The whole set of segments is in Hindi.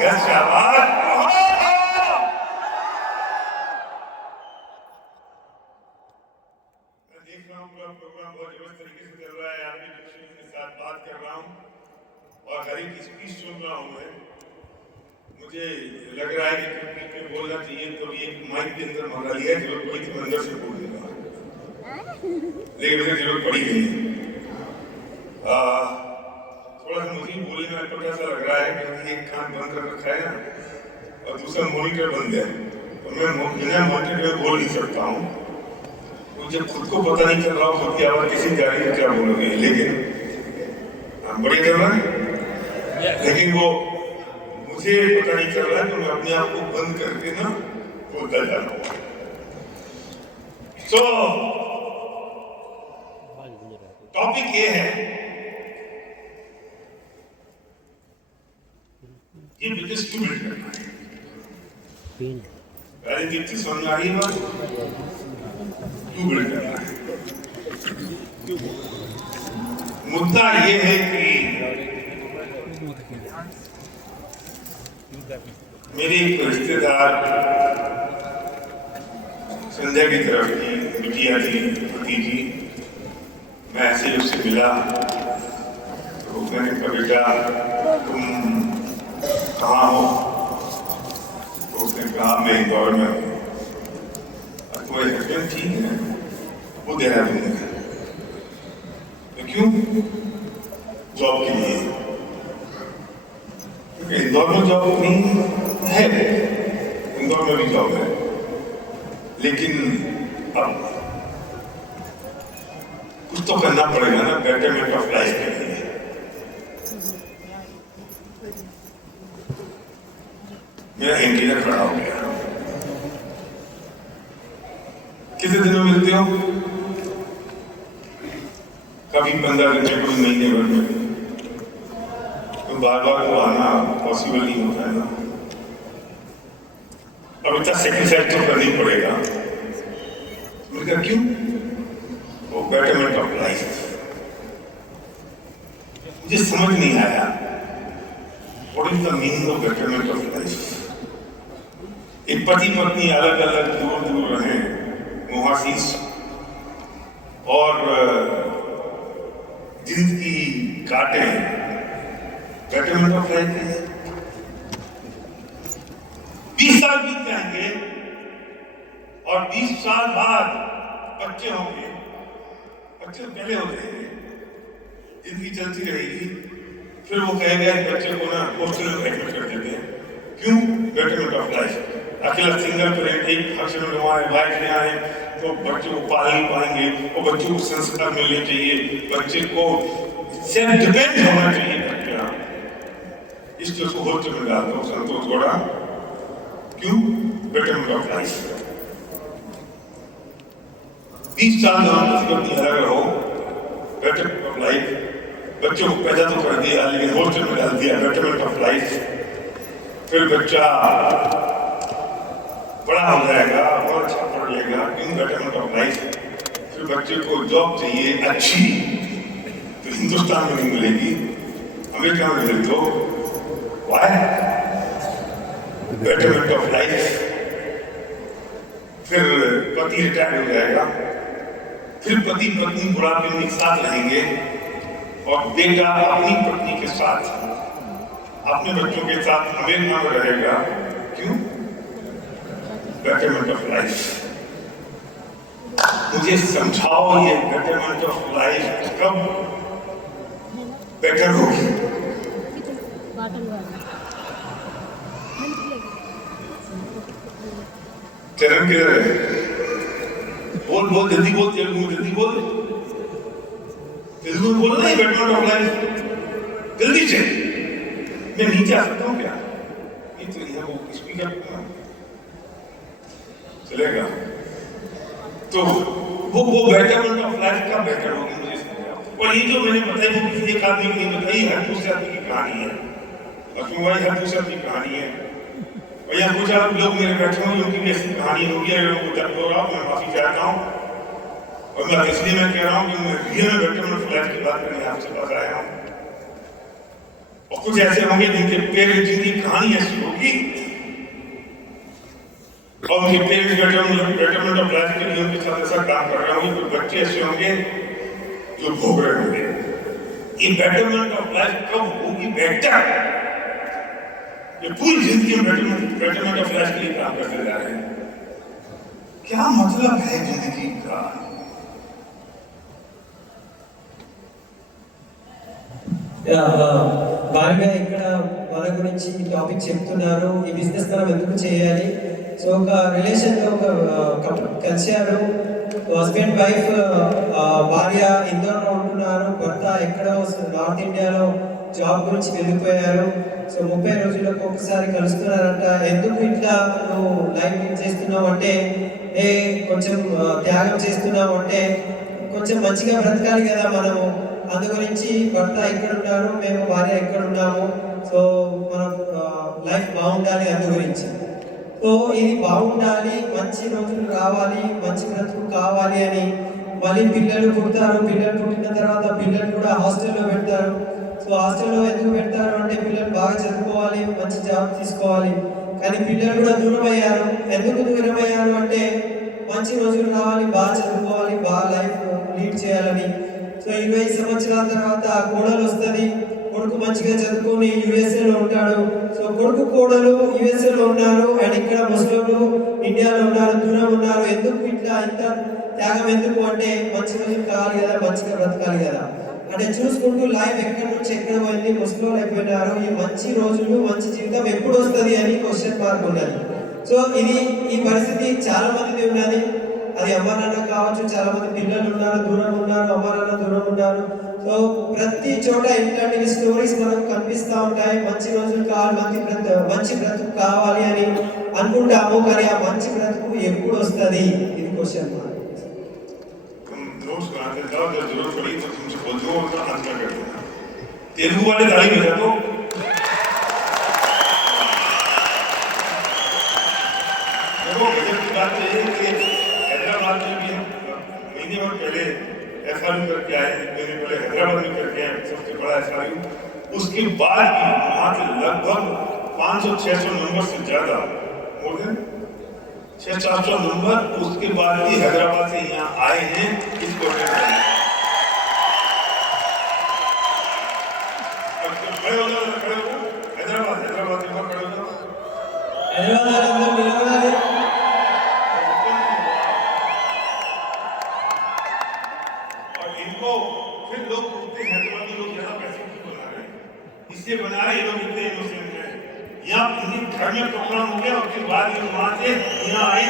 यस शाबाश। मैं देख रहा हूँ पूरा प्रोग्राम बहुत जबरदस्त तरीके से चल रहा है, आप भी के साथ बात कर रहा हूँ और हर एक स्पीच सुन रहा हूँ मैं। मुझे लग रहा है कि क्रिकेट में बोलना चाहिए तो भी एक माइक के अंदर मंगा लिया जरूरत पड़ी तो अंदर से बोल दूंगा, लेकिन मुझे जरूरत पड़ी नहीं। थोड़ा सा मुझे बोलने में अटपटा सा लग रहा है क्योंकि एक कान बंद कर रखा है और दूसरा मॉनिटर बंद है, तो मैं बिना मॉनिटर में बोल नहीं सकता हूँ। मुझे खुद को पता नहीं चल रहा हो खुद की आवाज किसी जा रही है क्या बोलोगे, लेकिन बढ़िया चल रहा है। लेकिन वो मुझे पता नहीं चल रहा है तो मैं अपने आप को बंद करके ना बोलता जा रहा हूँ। तो टॉपिक ये है ये बिजनेस क्यों बिल्ड करना है। पहले देखते समझ आ रही है बात, क्यों बिल्ड करना है। मुद्दा ये है कि मेरी एक रिश्तेदार संजय की तरफ की बिटिया थी, भतीजी। मैं ऐसे ही उससे मिला तो मैंने कहा बेटा तुम कहाँ हो, तो उसने कहा मैं इंदौर में हूँ। तुम्हारे हस्बैंड ठीक है, वो देहरादून में है। तो क्यों? जॉब के लिए। क्योंकि इंदौर में जॉब नहीं है, इंदौर में भी जॉब है, लेकिन अब कुछ तो करना पड़ेगा ना बेटरमेंट ऑफ लाइफ के लिए। मेरा इंजीनियर खड़ा हो गया। कितने दिनों मिलते हो? कभी 15 दिन में, कोई महीने भर में। तो बार बार तो आना पॉसिबल नहीं होता है ना। अब इतना सेक्रीफाइस तो करना ही पड़ेगा। मैंने कहा क्यों? वो बेटरमेंट ऑफ लाइफ। मुझे समझ नहीं आया what is the meaning of betterment of life. एक पति पत्नी अलग अलग दूर दूर रहे मुहासिस और जिंदगी काटे, बेटरमेंट ऑफ लाइफ है। 20 साल बीत जाएंगे और 20 साल बाद बच्चे होंगे, बच्चे पहले हो जाएंगे, जिंदगी चलती रहेगी। फिर वो कहेगा बच्चे को ना हॉस्टल में एडमिट कर देते हैं। क्यों? Betterment of life. अकेला सिंगल पेरेंट, एक हस्बैंड में आए, वाइफ में आए, तो बच्चे को पाल नहीं पाएंगे। और बच्चे को संस्कार मिलने चाहिए, बच्चे को सेल्फ डिपेंड होना चाहिए बच्चा। इसलिए उसको हॉस्टल में डालते हो संतोष गौड़ा। क्यों? Betterment of life. 20 साल अलग रहो, बेटरमेंट ऑफ लाइफ। बच्चों को पैदा तो कर दिया लेकिन हॉस्टल में डाल दिया, बेटरमेंट ऑफ लाइफ। फिर बच्चा बड़ा हो जाएगा और अच्छा पढ़ लेगा, क्यों? Betterment of life. फिर बच्चे को जॉब चाहिए अच्छी, तो हिंदुस्तान में नहीं मिलेगी, अमेरिका में मिले तो वाई? Betterment of life. फिर पति रिटायर्ड हो जाएगा, फिर पति पत्नी बुढ़ापे में एक साथ रहेंगे और बेटा अपनी पत्नी के साथ, अपने बच्चों के साथ अमेरिका में रहेगा। क्यों? Betterment of life. मुझे समझाओ ये बेटरमेंट ऑफ लाइफ कब बेटर होगी? चरण किधर है? बोल बोल, जल्दी बोल, तेलुगु में जल्दी बोल, तेलुगु में बोल नहीं। बेटरमेंट ऑफ लाइफ जल्दी से। मैं नीचे आ सकता हूँ क्या? ये तो वो स्पीकर चलेगा। तो वो बेटरमेंट ऑफ लाइफ का बेटर होगी मुझे समझाओ। और ये जो मैंने बताई वो किसी एक आदमी की नहीं बताई, हर दूसरे आदमी की कहानी है। लक्ष्मी भाई हर दूसरे आदमी की कहानी है। और यहाँ कुछ लोग मेरे बैठे हुए उनकी भी ऐसी कहानी होगी, अगर उनको दर्द हो रहा हूँ मैं माफी चाहता हूँ। और मैं इसलिए मैं कह रहा हूँ कि मैं रियल बेटरमेंट ऑफ लाइफ की बात करने आपसे पास आया हूँ। और कुछ ऐसे होंगे जिनके पेरेंट्स, जिनकी कहानी ऐसी होगी और उनके पेरेंट्स बेटरमेंट ऑफ लाइफ के लिए उनके साथ ऐसा काम कर रहे होंगे। कुछ बच्चे ऐसे होंगे जो भोग रहे होंगे। ये बेटरमेंट ऑफ लाइफ कब होगी बेटर? ये पूरी जिंदगी में बेटरमेंट ऑफ लाइफ के लिए काम करते जा रहे हैं। क्या मतलब है जिंदगी का? బాగా ఇక్కడ మన గురించి ఈ టాపిక్ చెప్తున్నారు. ఈ బిజినెస్ మనం ఎందుకు చేయాలి? సో ఒక రిలేషన్లో ఒక కపుల్ కలిశారు. హస్బెండ్ వైఫ్, భార్య ఇందోర్లో ఉంటున్నారు, భర్త ఎక్కడో నార్త్ ఇండియాలో జాబ్ గురించి వెళ్ళిపోయారు. సో 30 రోజులకు ఒకసారి కలుస్తున్నారంట. ఎందుకు ఇట్లా నువ్వు లైఫ్ లీడ్ చేస్తున్నావు అంటే, కొంచెం త్యాగం చేస్తున్నావు అంటే, కొంచెం మంచిగా బ్రతకాలి కదా మనము. అందు గురించి భర్త ఎక్కడ ఉన్నారు, మేము భార్య ఎక్కడ ఉన్నాము, సో మన లైఫ్ బాగుండాలి. అందు గురించి సో ఇది బాగుండాలి, మంచి రోజులు రావాలి, మంచి బ్రతుకు కావాలి అని మళ్ళీ పిల్లలు పుడతారు. పిల్లలు పుట్టిన తర్వాత పిల్లలు కూడా హాస్టల్లో పెడతారు. సో హాస్టల్లో ఎందుకు పెడతారు అంటే పిల్లలు బాగా చదువుకోవాలి, మంచి జాబ్ తీసుకోవాలి. కానీ పిల్లలు కూడా దూరం అయ్యారు. ఎందుకు దూరం అయ్యారు అంటే మంచి రోజులు రావాలి, బాగా చదువుకోవాలి, బాగా లైఫ్ లీడ్ చేయాలని. సో 20 సంవత్సరాల తర్వాత కోడలు వస్తుంది. కొడుకు మంచిగా చదువుకొని యుఎస్ఏలో ఉంటాడు. సో కొడుకు కోడలు యుఎస్ఏలో ఉన్నారు అండ్ ఇక్కడ ముస్లింలు ఇండియాలో ఉన్నారు, దూరం ఉన్నారు. ఎందుకు ఇట్లా ఇంత త్యాగం ఎందుకు అంటే మంచి రోజులు కావాలి కదా, మంచిగా బ్రతకాలి కదా అంటే చూసుకుంటూ లైఫ్ ఎక్కడి నుంచి ఎక్కడ పోయింది, ముస్లింలు అయిపోయినారు. ఈ మంచి రోజులు, మంచి జీవితం ఎప్పుడు వస్తుంది అని క్వశ్చన్ మార్క్ ఉన్నది. సో ఈ పరిస్థితి చాలా మంది ఉన్నది. అది అమ్మ నాన్న కావచ్చు, చాలా మంది పిల్లలు ఉన్నారు, దూరం ఉన్నారు, అమ్మ నాన్న దూరం ఉన్నారు. సో ప్రతి చోట ఇట్లాంటివి స్టోరీస్ మనకు కనిపిస్తూ ఉంటాయి. మంచి రోజులు కావాలి, మంచి బ్రతుకు కావాలి అని అనుకుంటాము. కానీ ఆ మంచి బ్రతుకు ఎప్పుడు వస్తుంది? ఇది క్వశ్చన్ మార్క్. తెలుగు వాళ్ళే దాడి పెట్టారు. बात तो ये कि हैदराबाद में भी महीने भर पहले एफआरयू करके आए, महीने पहले हैदराबाद में करके आए, सबसे बड़ा एफआरयू। उसके बाद भी वहाँ के लगभग 500-600 नंबर से ज्यादा, मोर देन 600-700 नंबर उसके बाद भी हैदराबाद से यहाँ आए हैं इस कोटे में। खड़े हो जाओ, हैदराबाद में खड़े हो जाओ। फिर लोग पूछते हैं हैदराबादी लोग यहाँ पैसे क्यों बना रहे हैं? इससे बना रहे, ये लोग इतने इनोसेंट हैं। यहाँ इन्हीं घर में प्रोग्राम हो गया, उसके बाद ये वहाँ से यहाँ आए।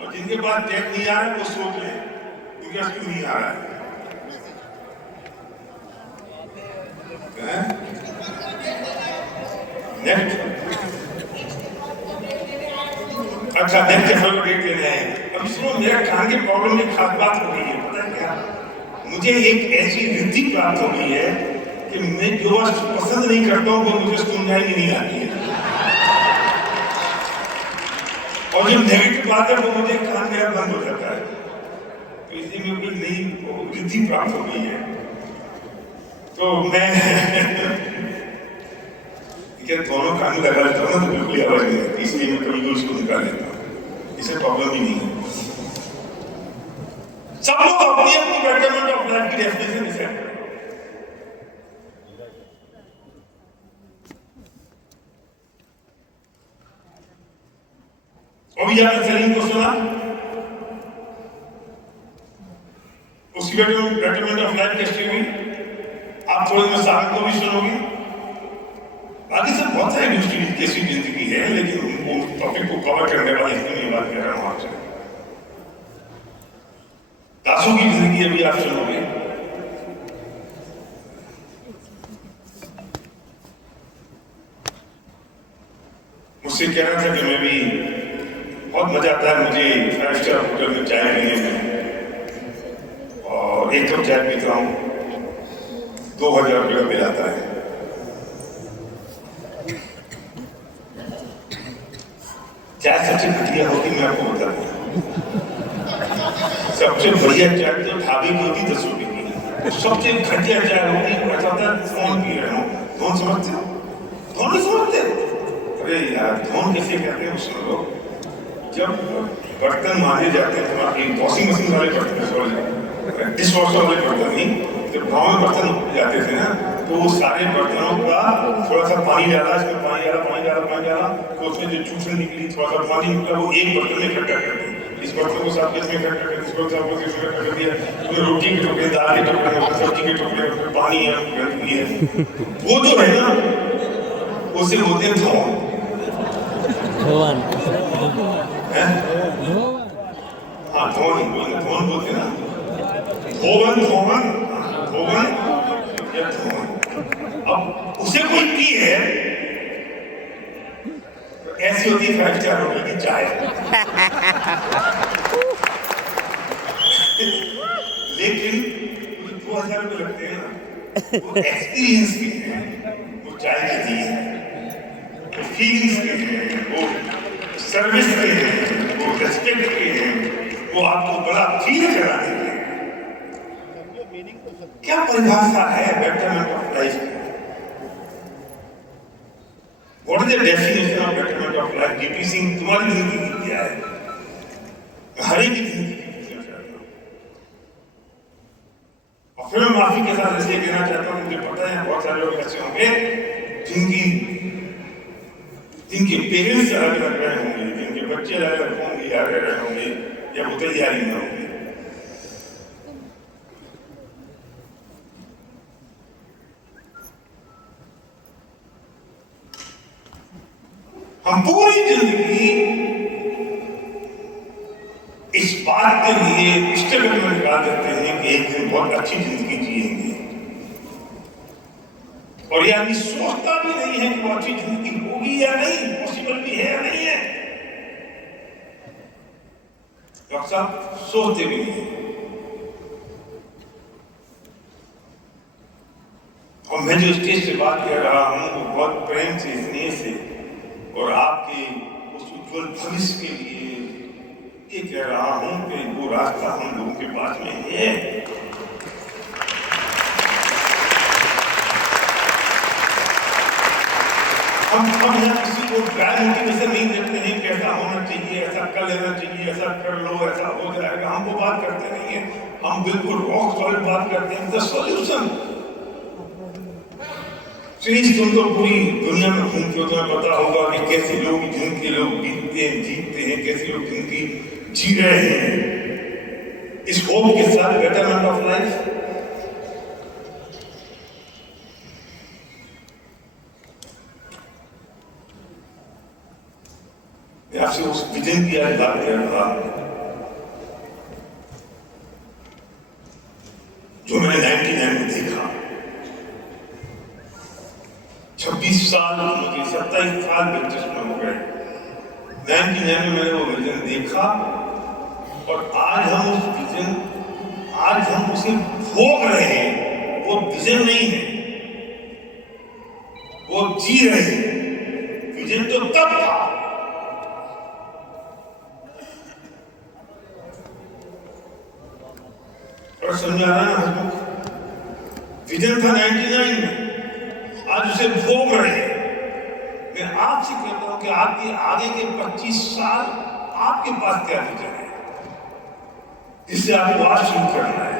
और जिनके पास चेक नहीं आ रहा है वो सोच रहे हैं क्योंकि क्यों नहीं आ रहा है। नेक्स्ट अच्छा नेक्स्ट एफआईआर डेट लेने आए। अब इसमें मेरा कान की प्रॉब्लम में खास बात हो गई है, पता है क्या? मुझे एक ऐसी रिद्धि प्राप्त हो गई है कि मैं जो बात पसंद नहीं करता हूँ वो मुझे सुनना ही नहीं आती है, और जो नेगेटिव बात है वो मुझे कान मेरा बंद हो जाता है। तो इसी में कोई नई रिद्धि प्राप्त हो गई है। तो मैं दोनों कान लगा लेता हूँ तो बिल्कुल आवाज नहीं आती, इसलिए मैं कभी उसको निकाल लेता हूँ, इसे प्रॉब्लम ही नहीं है। सब लोग अपनी अपनी बेटरमेंट ऑफ लाइफ की डेफिनेशन डिसाइड करें। अभी आपने सलीम को सुना, उसकी बेटरमेंट ऑफ लाइफ कैसी हुई? आप थोड़ी में साहब को भी सुनोगे। बाकी सब बहुत सारी दूसरी कैसी जिंदगी है, लेकिन वो टॉपिक को कवर करने वाले इसलिए मैं बात कर रहा हूँ आपसे। दासों की जिंदगी अभी आप सुनोगे। मुझसे कह रहा था कि मैं भी बहुत मजा आता है मुझे 5 स्टार होटल में चाय पीने में, और एक कप चाय पीता हूँ 2000 रुपये का बिल आता है। चाय सबसे घटिया होती मैं आपको बता दूं। सबसे बढ़िया चाय तो ढाबे की होती 10 रुपए की, सबसे घटिया चाय होती ऐसा होता है कौन पी रहे हो, कौन समझते हो, कौन नहीं समझते। अरे यार कौन कैसे कहते हैं उसमें लोग, जब बर्तन मांजे जाते हैं तुम्हारे वॉशिंग मशीन वाले बर्तन, सॉरी डिश वॉशर वाले बर्तन नहीं, जब गाँव में बर्तन जाते थे ना तो वो सारे बर्तनों का थोड़ा सा पानी डाला, इसमें पानी डाला तो उसमें जो जूठन निकली थोड़ा सा पानी निकला वो एक बर्तन में इकट्ठा कर दिया, इस बर्तन को साफ इसमें इकट्ठा कर, इस बर्तन को इसमें इकट्ठा कर दिया, उसमें रोटी के टुकड़े, दाल के टुकड़े, सब्जी के टुकड़े, पानी है, गंदगी है, वो जो है ना उसे बोलते हैं धौन। हाँ धौन बोलते ना, धोवन या धौन। अब उसे कोई पी है ऐसी होती है 5 स्टार होटल की चाय। लेकिन 2000 रुपये लगते हैं ना, वो एक्सपीरियंस के हैं, वो चाय के लिए है, वो फीलिंग्स के हैं, वो सर्विस के हैं, वो रेस्पेक्ट के हैं, वो आपको बड़ा फील कराने के। क्या परिभाषा है बेटरमेंट ऑफ लाइफ की? What is the definition of betterment of life? DP Singh तुम्हारी जिंदगी की क्या है? हर एक की जिंदगी की पूछना चाहता हूँ। और फिर मैं माफी के साथ इसलिए कहना चाहता हूँ, मुझे पता है बहुत सारे लोग ऐसे होंगे जिनके पेरेंट्स अलग लग रहे होंगे, जिनके बच्चे अलग होंगे या रह रहे होंगे या वो तैयारी में होंगे। हम पूरी जिंदगी इस बात के लिए स्ट्रगल में निकाल देते हैं कि एक दिन बहुत अच्छी जिंदगी जिएंगे, और ये आदमी सोचता भी नहीं है कि वो अच्छी जिंदगी होगी या नहीं, पॉसिबल भी है या नहीं है। डॉक्टर साहब सोचते भी नहीं। और मैं जो स्टेज से बात कर रहा हूं वो बहुत प्रेम से, स्नेह से और आपके उस उज्जवल भविष्य के लिए ये कह रहा हूं कि वो रास्ता हम लोगों के पास में है। हम यहाँ किसी को ग्रैंड मोटिवेशन नहीं देते हैं कि ऐसा होना चाहिए, ऐसा कर लेना चाहिए, ऐसा कर लो, ऐसा हो जाएगा। हम वो बात करते नहीं है, हम बिल्कुल रॉक सॉलिड बात करते हैं, द सॉल्यूशन। तुम तो पूरी दुनिया में घूमते हो, तुम्हें पता होगा कि कैसे लोग जिनके लोग जीतते हैं, कैसे लोग जिनकी जी रहे हैं इस होप के साथ, बेटरमेंट ऑफ लाइफ। मैं आपसे उस विजन की आज बात कर रहा हूं जो मैंने 99 में देखा। 26 साल मुझे 27 साल बिजनेस में हो गए। 99 में मैंने वो विजन देखा और आज हम उसे भोग रहे हैं। वो विजन नहीं है, वो जी रहे हैं। विजन तो तब था और समझा रहा है ना, विजन था 99 में, आज उसे भोग रहे हैं। मैं आपसे कहता हूं कि आपके आगे के 25 साल आपके पास क्या विजन है जिससे आपको आज शुरू करना है।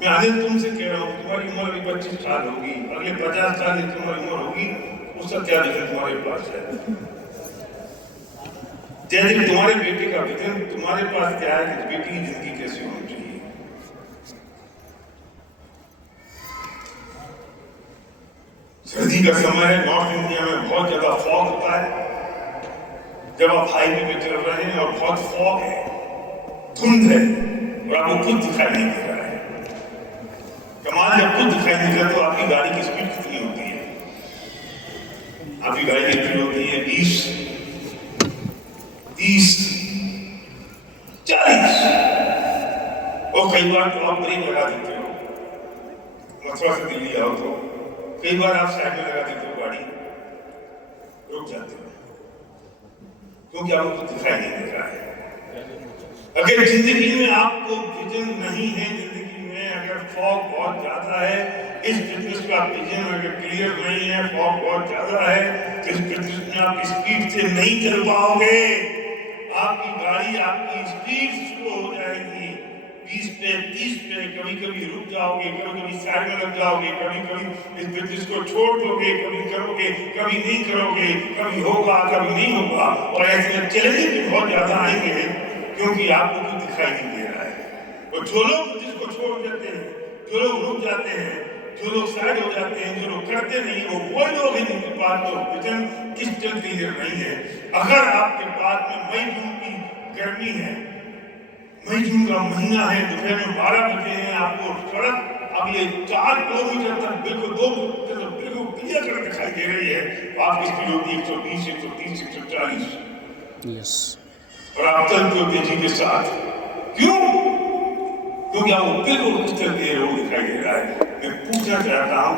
मैं आज तुमसे कह रहा हूं, तुम्हारी उम्र अभी 25 साल होगी, अगले 50 साल की तुम्हारी उम्र होगी, उसका क्या विजन तुम्हारे पास है? जैसे तुम्हारे बेटे का विजन तुम्हारे पास क्या है कि बेटी की जिंदगी कैसी होनी चाहिए। सर्दी का समय है, नॉर्थ इंडिया में बहुत ज्यादा फॉग होता है। जब आप हाईवे पे चल रहे हैं और बहुत फॉग है, धुंध है और आपको खुद दिखाई नहीं दे रहा है। कमाल, जब खुद दिखाई नहीं देता तो आपकी गाड़ी की स्पीड कितनी होती है? आपकी गाड़ी की स्पीड होती है 20, 30, 40 और कई बार तो आप ब्रेक लगा देते हो। मथुरा से दिल्ली आओ तो कई बार आप साइड में लगा देते हो, गाड़ी रुक जाते हो क्योंकि आपको कुछ दिखाई नहीं दे रहा है। अगर जिंदगी में आपको विजन नहीं है, जिंदगी में अगर फॉग बहुत ज्यादा है, इस बिजनेस का विजन अगर क्लियर नहीं है, फॉग बहुत ज्यादा है, तो इस बिजनेस में आप स्पीड से नहीं चल पाओगे। आपकी गाड़ी, आपकी स्पीड स्लो हो जाएगी, 20 पे 30 पे, कभी कभी रुक जाओगे, कभी कभी साइड में लग जाओगे, कभी कभी इस बिजनेस को छोड़ दोगे, कभी करोगे, कभी नहीं करोगे, कभी होगा, कभी नहीं होगा। और ऐसे चैलेंजेस भी बहुत ज्यादा आएंगे, क्योंकि आपको कुछ दिखाई नहीं दे रहा है। और जो लोग जिसको छोड़ देते हैं, जो लोग रुक जाते हैं, जो लोग साइड हो जाते हैं, जो लोग करते नहीं, वो लोग हैं जिनके पास जो विजन क्रिस्टल क्लियर नहीं है। अगर आपके पास में मई जून की गर्मी है, मई जून का महीना है, दोपहर में 12 बजे हैं, आपको सड़क अगले 4 किलोमीटर तक बिल्कुल 2 किलोमीटर तक बिल्कुल क्लियर कर दिखाई दे रही है, तो आपकी स्पीड होगी 120, 130, 140। यस। और आप चलते हो तेजी के साथ। क्यों? क्योंकि आपको बिल्कुल क्रिस्टल क्लियर वो दिखाई दे रहा है। मैं पूछना चाहता हूं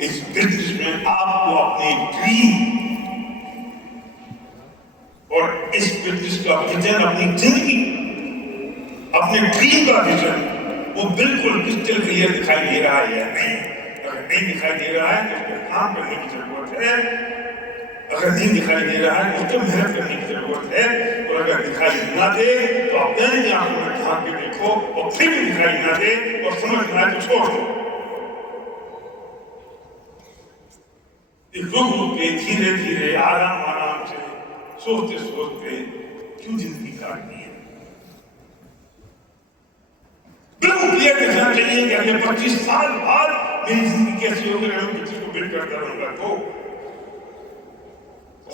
इस बिजनेस में आपको अपने ड्रीम और इस बिजनेस का विजन, अपनी जिंदगी, अपने ड्रीम का विजन वो बिल्कुल क्रिस्टल क्लियर दिखाई दे रहा है या नहीं? अगर नहीं दिखाई दे रहा है तो उस पर काम करने की जरूरत है। अगर नहीं दिखाई दे रहा है तो मेहनत करने की जरूरत है। और अगर दिखाई ना दे तो आप दैनिक आंखों में झांक के देखो, और फिर भी दिखाई ना दे और समझ ना आए तो छोड़ दो। रुक रुक के, धीरे धीरे, आराम आराम से, सोचते सोचते क्यों जिंदगी काटनी है? बिल्कुल क्लियर देखना चाहिए कि अगले 25 साल बाद मेरी जिंदगी कैसी होगी, अगर मैं किसी को बिल्ड करता रहूंगा तो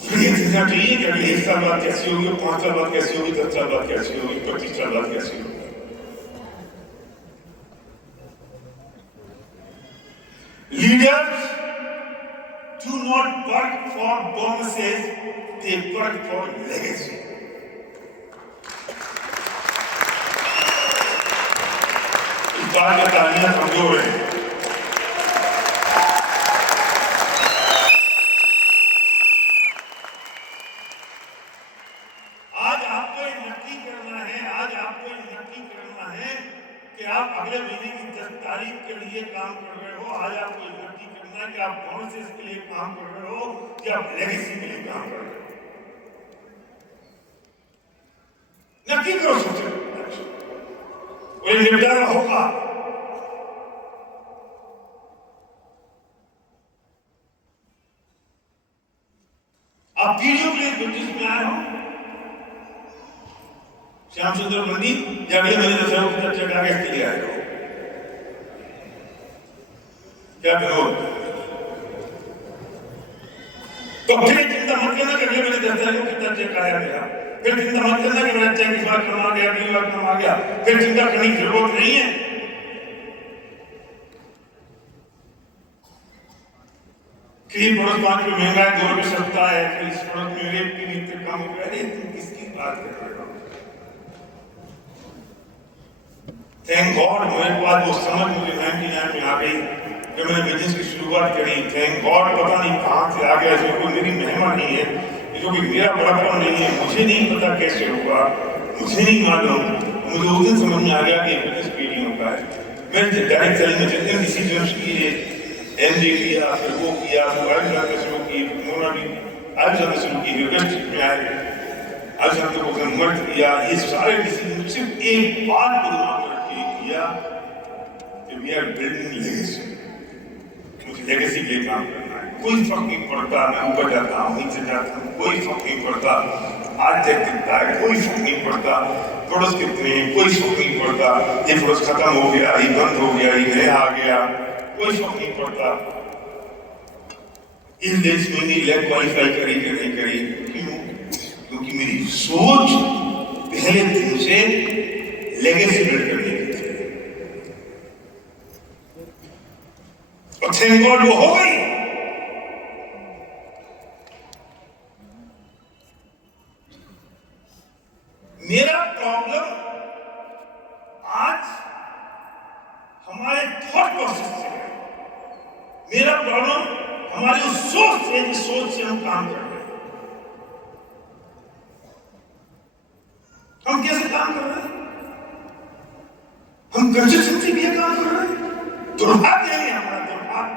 फिर ये देखना चाहिए कि अगले 1 साल बाद कैसी होगी, 5 साल बाद कैसी होगी, 10 साल बाद कैसी होगी, 25 साल बाद कैसी होगी। Leaders do not work for bonuses, they work for legacy. इस बात में तालियां कमजोर है। आज आपको नक्की करना है, आज आपको नक्की करना है कि आप अगले महीने की 10 तारीख के लिए काम कर रहे हो। आज आपको नक्की करना है कि आप बोनसेस के लिए काम कर रहे हो या आप लेगेसी के लिए काम कर रहे हो। नक्की करो सबसे, और निपटारा होगा। आप पीढ़ियों के लिए ब्रिटिश में आए हो, श्याम सुंदर पंडित या अगले महीने दशहरा की चर्चा का इसके लिए आए हो, क्या करो? तो फिर चिंता मत करना कि अगले महीने दशहरा की चर्चा का आया गया, फिर चिंता मत करना कि मेरा चेक इस बार कम आ गया, अगली बार कम आ गया, फिर चिंता करने की जरूरत नहीं है। कि पड़ोस 5 रुपये महंगा है, 2 रुपये सस्ता है, फिर इस पड़ोस में रेट की नीति कम हो गया। अरे तुम किसकी बात कर रहे हो? थैंक गॉड मेरे पास वो समझ मुझे 99 में आ गई जब मैंने बिजनेस की शुरुआत करी। थैंक गॉड पता नहीं कहाँ से आ गया, इसमें कोई मेरी महिमा नहीं है, जो कि मेरा बड़ापन नहीं है, मुझे नहीं पता कैसे हुआ, मुझे नहीं मालूम। मुझे उस दिन समझ में आ गया कि बिजनेस पीढ़ी होता है। मैंने डायरेक्ट सेलिंग में जितने डिसीजन किए, एमडी किया, फिर वो किया, फिर आयुष शुरू की, मोना भी आयुष शुरू की, वेस्ट में आए, आयुष को कन्वर्ट किया। ये सारे डिसीजन सिर्फ एक बात को दिमाग में रख के किया कि वी आर बिल्डिंग लेगेसी। मुझे लेगेसी के लिए काम करना है, कोई फर्क नहीं पड़ता मैं ऊपर जाता हूँ नीचे जाता हूँ, कोई फर्क नहीं पड़ता आज तक कितना है, कोई फर्क नहीं पड़ता पड़ोस कितने हैं, कोई फर्क नहीं पड़ता ये पड़ोस खत्म हो गया, ये बंद हो गया, ये नया आ गया, कोई फर्क नहीं पड़ता इस देश में नहीं लैब क्वालिफाई करी कि नहीं करी। क्यों? क्योंकि मेरी सोच पहले दिन से लेगेसी बिल्ड करने की थी, और थैंक गॉड वो हो गई। मेरा प्रॉब्लम आज हमारे थॉट प्रोसेस से है, मेरा प्रॉब्लम हमारी उस सोच से, जिस सोच से हम काम कर रहे हैं। हम कैसे काम कर रहे हैं? हम कंसिस्टेंसी भी काम कर रहे हैं। दुर्भाग्य है हमारा, दुर्भाग्य।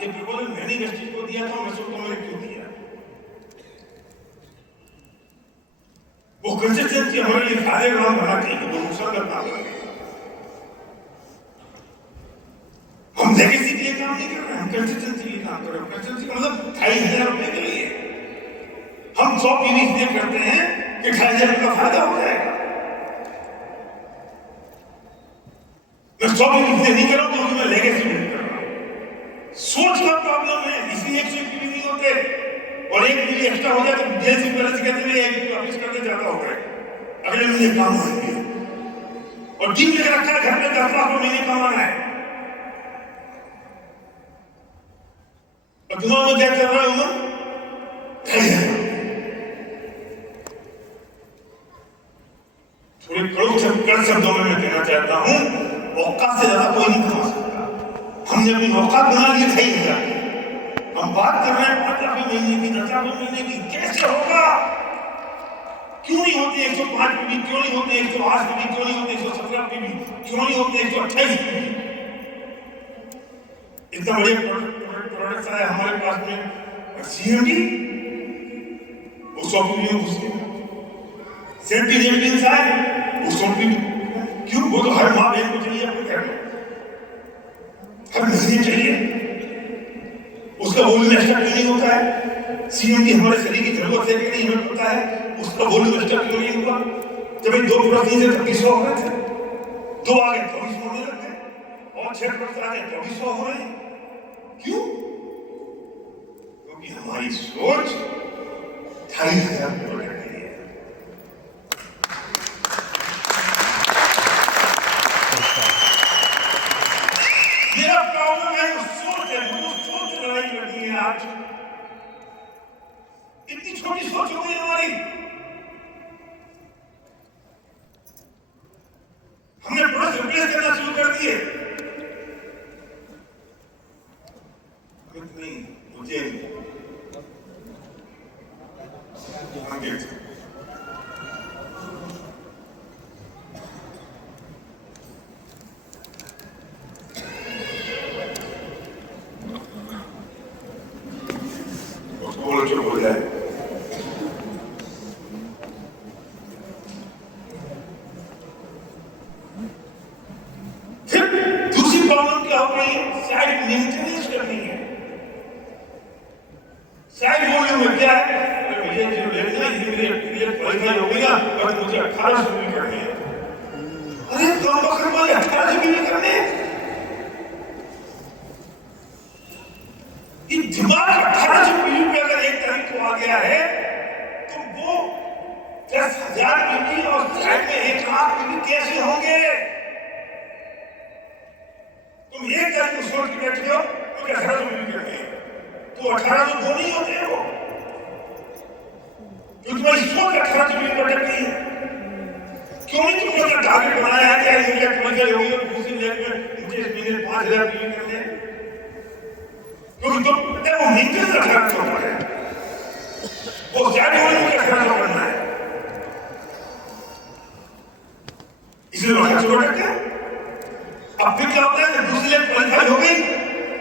ये प्रपोजल मैंने इंडस्ट्री को दिया था, मैं सोचता हूं मैंने क्यों दिया। वो कंसिस्टेंसी हमारे लिए फायदे काम बना चाहिए, वो नुकसान का काम है। हम लेगेसी के लिए काम नहीं कर रहे, हम कंसिस्टेंसी के लिए काम कर रहे हैं। कंसिस्टेंसी का मतलब 2500 रुपए के लिए हम 100 पीवी इसलिए करते हैं कि 2500 का फायदा हो जाएगा। मैं 100 पीवी इसलिए नहीं कर रहा हूं क्योंकि मैं लेगेसी बिल्ड कर रहा हूं। सोच का प्रॉब्लम है, इसलिए 100 पीवी नहीं होते, और एक पीवी एक्स्ट्रा हो जाए तो जैसे पहले कहते हैं एक पीवी ऑफिस करके ज्यादा हो गए, अगले महीने काम आएंगे। और टीम लेकर रखा है घर में 10 लाख महीने कमाना है। और दिमाग में क्या चल रहा है उमर? थोड़े कड़क शब्दों में मैं कहना चाहता हूं, औकात से ज्यादा कोई नहीं कमा सकता। हमने अपनी औकात बना ली 2500। हम बात कर रहे हैं 5 लाख महीने की, 10 लाख महीने की। कैसे होगा? क्यों नहीं होते 105 पीवी? क्यों नहीं होते 108 पीवी? क्यों नहीं होते 117 पीवी? क्यों नहीं होते 128 पीवी? इतना बड़े प्रोडक्ट आया हमारे पास में, सीएमडी वो 100 पीवी में घुसते हैं। सेंटीनेट आए वो 100 पीवी। क्यों? वो तो हर माँ बहन को चाहिए अपने घर में, हर महीने चाहिए। उसका वॉल्यूम एक्स्ट्रा क्यों नहीं होता है? सीएमडी हमारे शरीर की जरूरत है कि नहीं हमें पता है, उसका वॉल्यूम एक्स्ट्रा क्यों नहीं हुआ? जब इन 2 प्रोडक्ट से 2600 हो रहे थे, 2 आगे 2400 होने लगे, और 6 प्रोडक्ट आगे 2400 हो रहे हैं। क्यों? क्योंकि हमारी सोच 2500 प्रोडक्ट है। मेरा प्रॉब्लम है वो सोच है, वो सोच लड़ाई लड़नी है। आज इतनी छोटी सोच हो गई हमारी। हमने प्रोडक्ट रिप्लेस करना शुरू कर दिए। नहीं मुझे हो जाए। फिर दूसरी प्रॉब्लम क्या हो रही है? साइड मेंटेनेंस करनी है। साइड वॉल्यूम में क्या है? अरे भैया जो लेना ये क्वालिफाई हो गया और मुझे 18 पीवी करनी है। अरे कौन बखर वाले 18 पीवी करने हैं? इन दिमाग 18 पीवी पे अगर एक तारीख को आ गया है तो वो 10,000 पीवी और साइड में 1 लाख पीवी कैसे होंगे? तुम एक तारीख को सोच के बैठे हो तो 18 पीवी करनी है, तो 18 तो 2 नहीं होते हैं वो, क्योंकि तुम्हारी सोच 18 पीवी पर अटक गई है। क्यों नहीं तुमने अपना टारगेट बनाया है कि इंडिया क्वालिफाई होगी और दूसरी लेग में मुझे इस महीने 5,000 पीवी करने हैं? क्योंकि तुम पता है वो मेंटेनेंस 1800 पर है, वो साइड वॉल्यूम में 1800 करना है, इसलिए 1800 अटक गया। अब फिर क्या होता है? दूसरी लेग क्वालिफाई हो गई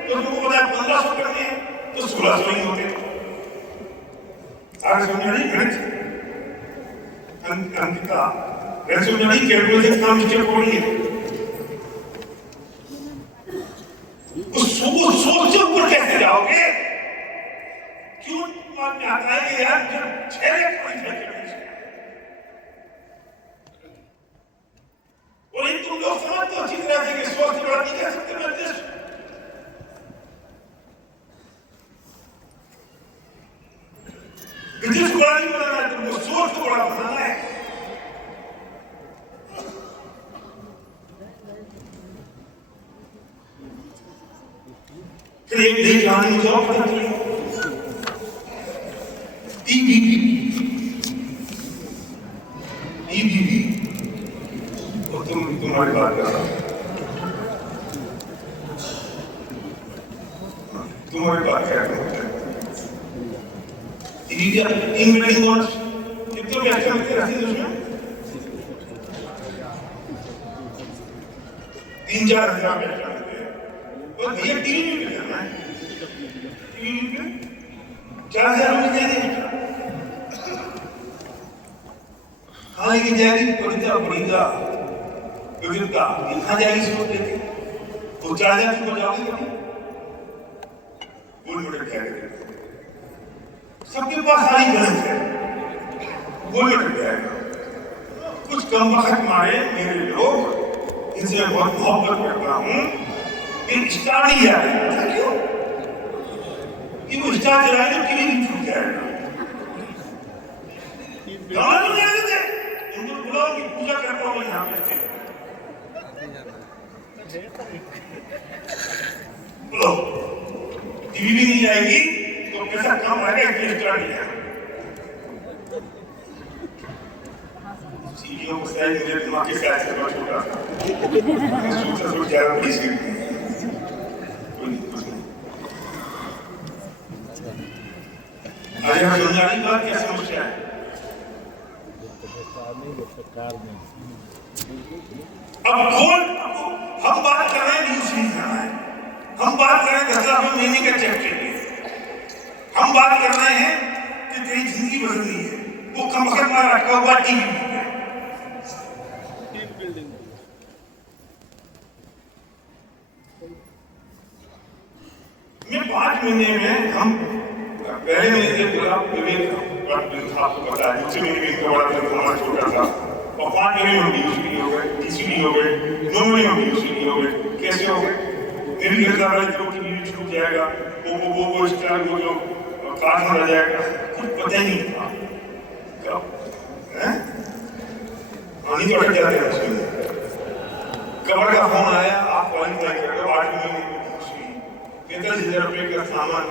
तो तुमको पता है 1500 करने हैं, तो 1600 ही होते। आज समझ नहीं गणित अंकिता वैसे समझ नहीं कैलकुलेशन का मिस्टेक हो रही है। उस सोच से ऊपर कैसे जाओगे? क्यों दिमाग में आता है कि यार जब 6 लाख क्वालिफाई करने चाहिए, और इन तुम लोग समझते हो अच्छी तरह से कि सोच से बड़ा नहीं कह सकते। मैं देश बिजनेस को बड़ा नहीं बनाना है, तुमको सोच को बड़ा बनाना है। फिर एक नई कहानी मुझे और पता चली, EBV और तुम्हारी बात कर रहा हूं, तुम्हारी बात क्या करते हैं? EBV इनवेटिंग नोट्स कितने पैसे मिलते हैं उसमें? 3-4 हजार देते हैं। और भैया टीवी भी मिल जाना है, टीवी में 4,000 में दे देंगे। हाँ लेकिन जाएगी परिंदा परिंदा विविधता कहाँ जाएगी सोच लेके, तो 4,000 की बजाओगे कभी गोल मेडल जाएगा। सबके पास सारी गलत है, गोल मेडल जाएगा। कुछ कम वक्त मारे मेरे लोग, इनसे मैं बहुत मोहब्बत करता हूँ, इन स्टार नहीं जाएगा। क्यों कि वो स्टार चलाए तो किसी भी छूट जाएगा। नहीं जाने दे उनको, बुलाओ की पूजा करता हूँ यहाँ पे, बोलो टीवी भी नहीं आएगी तो पैसा कम आएगा, इसलिए स्टार नहीं आएगा। सीढ़ियों को शायद मेरे दिमाग के साथ से बहुत छोटा था, सोच ज्यादा बड़ी सीढ़ी आज हम समझाने बात क्या समस्या है। अब कौन हम बात कर रहे हैं न्यूज नहीं जाना है, हम बात कर रहे हैं 10 लाख महीने का चेक के लिए, हम बात कर रहे हैं कि तेरी जिंदगी बदलनी है, वो कम से कम रखा हुआ टीवी में 5 महीने में हम पहले महीने से पूरा विवेक आपको पता है, मुझसे मेरी भी बड़ा था, छोटा था, और 5 महीने में डीयूसीडी हो गए, टीसीडी हो गए, 9 महीने में डीयूसीडी हो गए। कैसे हो गए? मेरी घर का जो टीवी छूट जाएगा, वो स्टार वो जो कार में आ जाएगा, कुछ पता ही नहीं था। पानी तो अटक जाते हैं उसमें। कवर का फोन आया, आप क्वालिफाई कर रहे हो, 8 महीने में 45,000 रुपए का सामान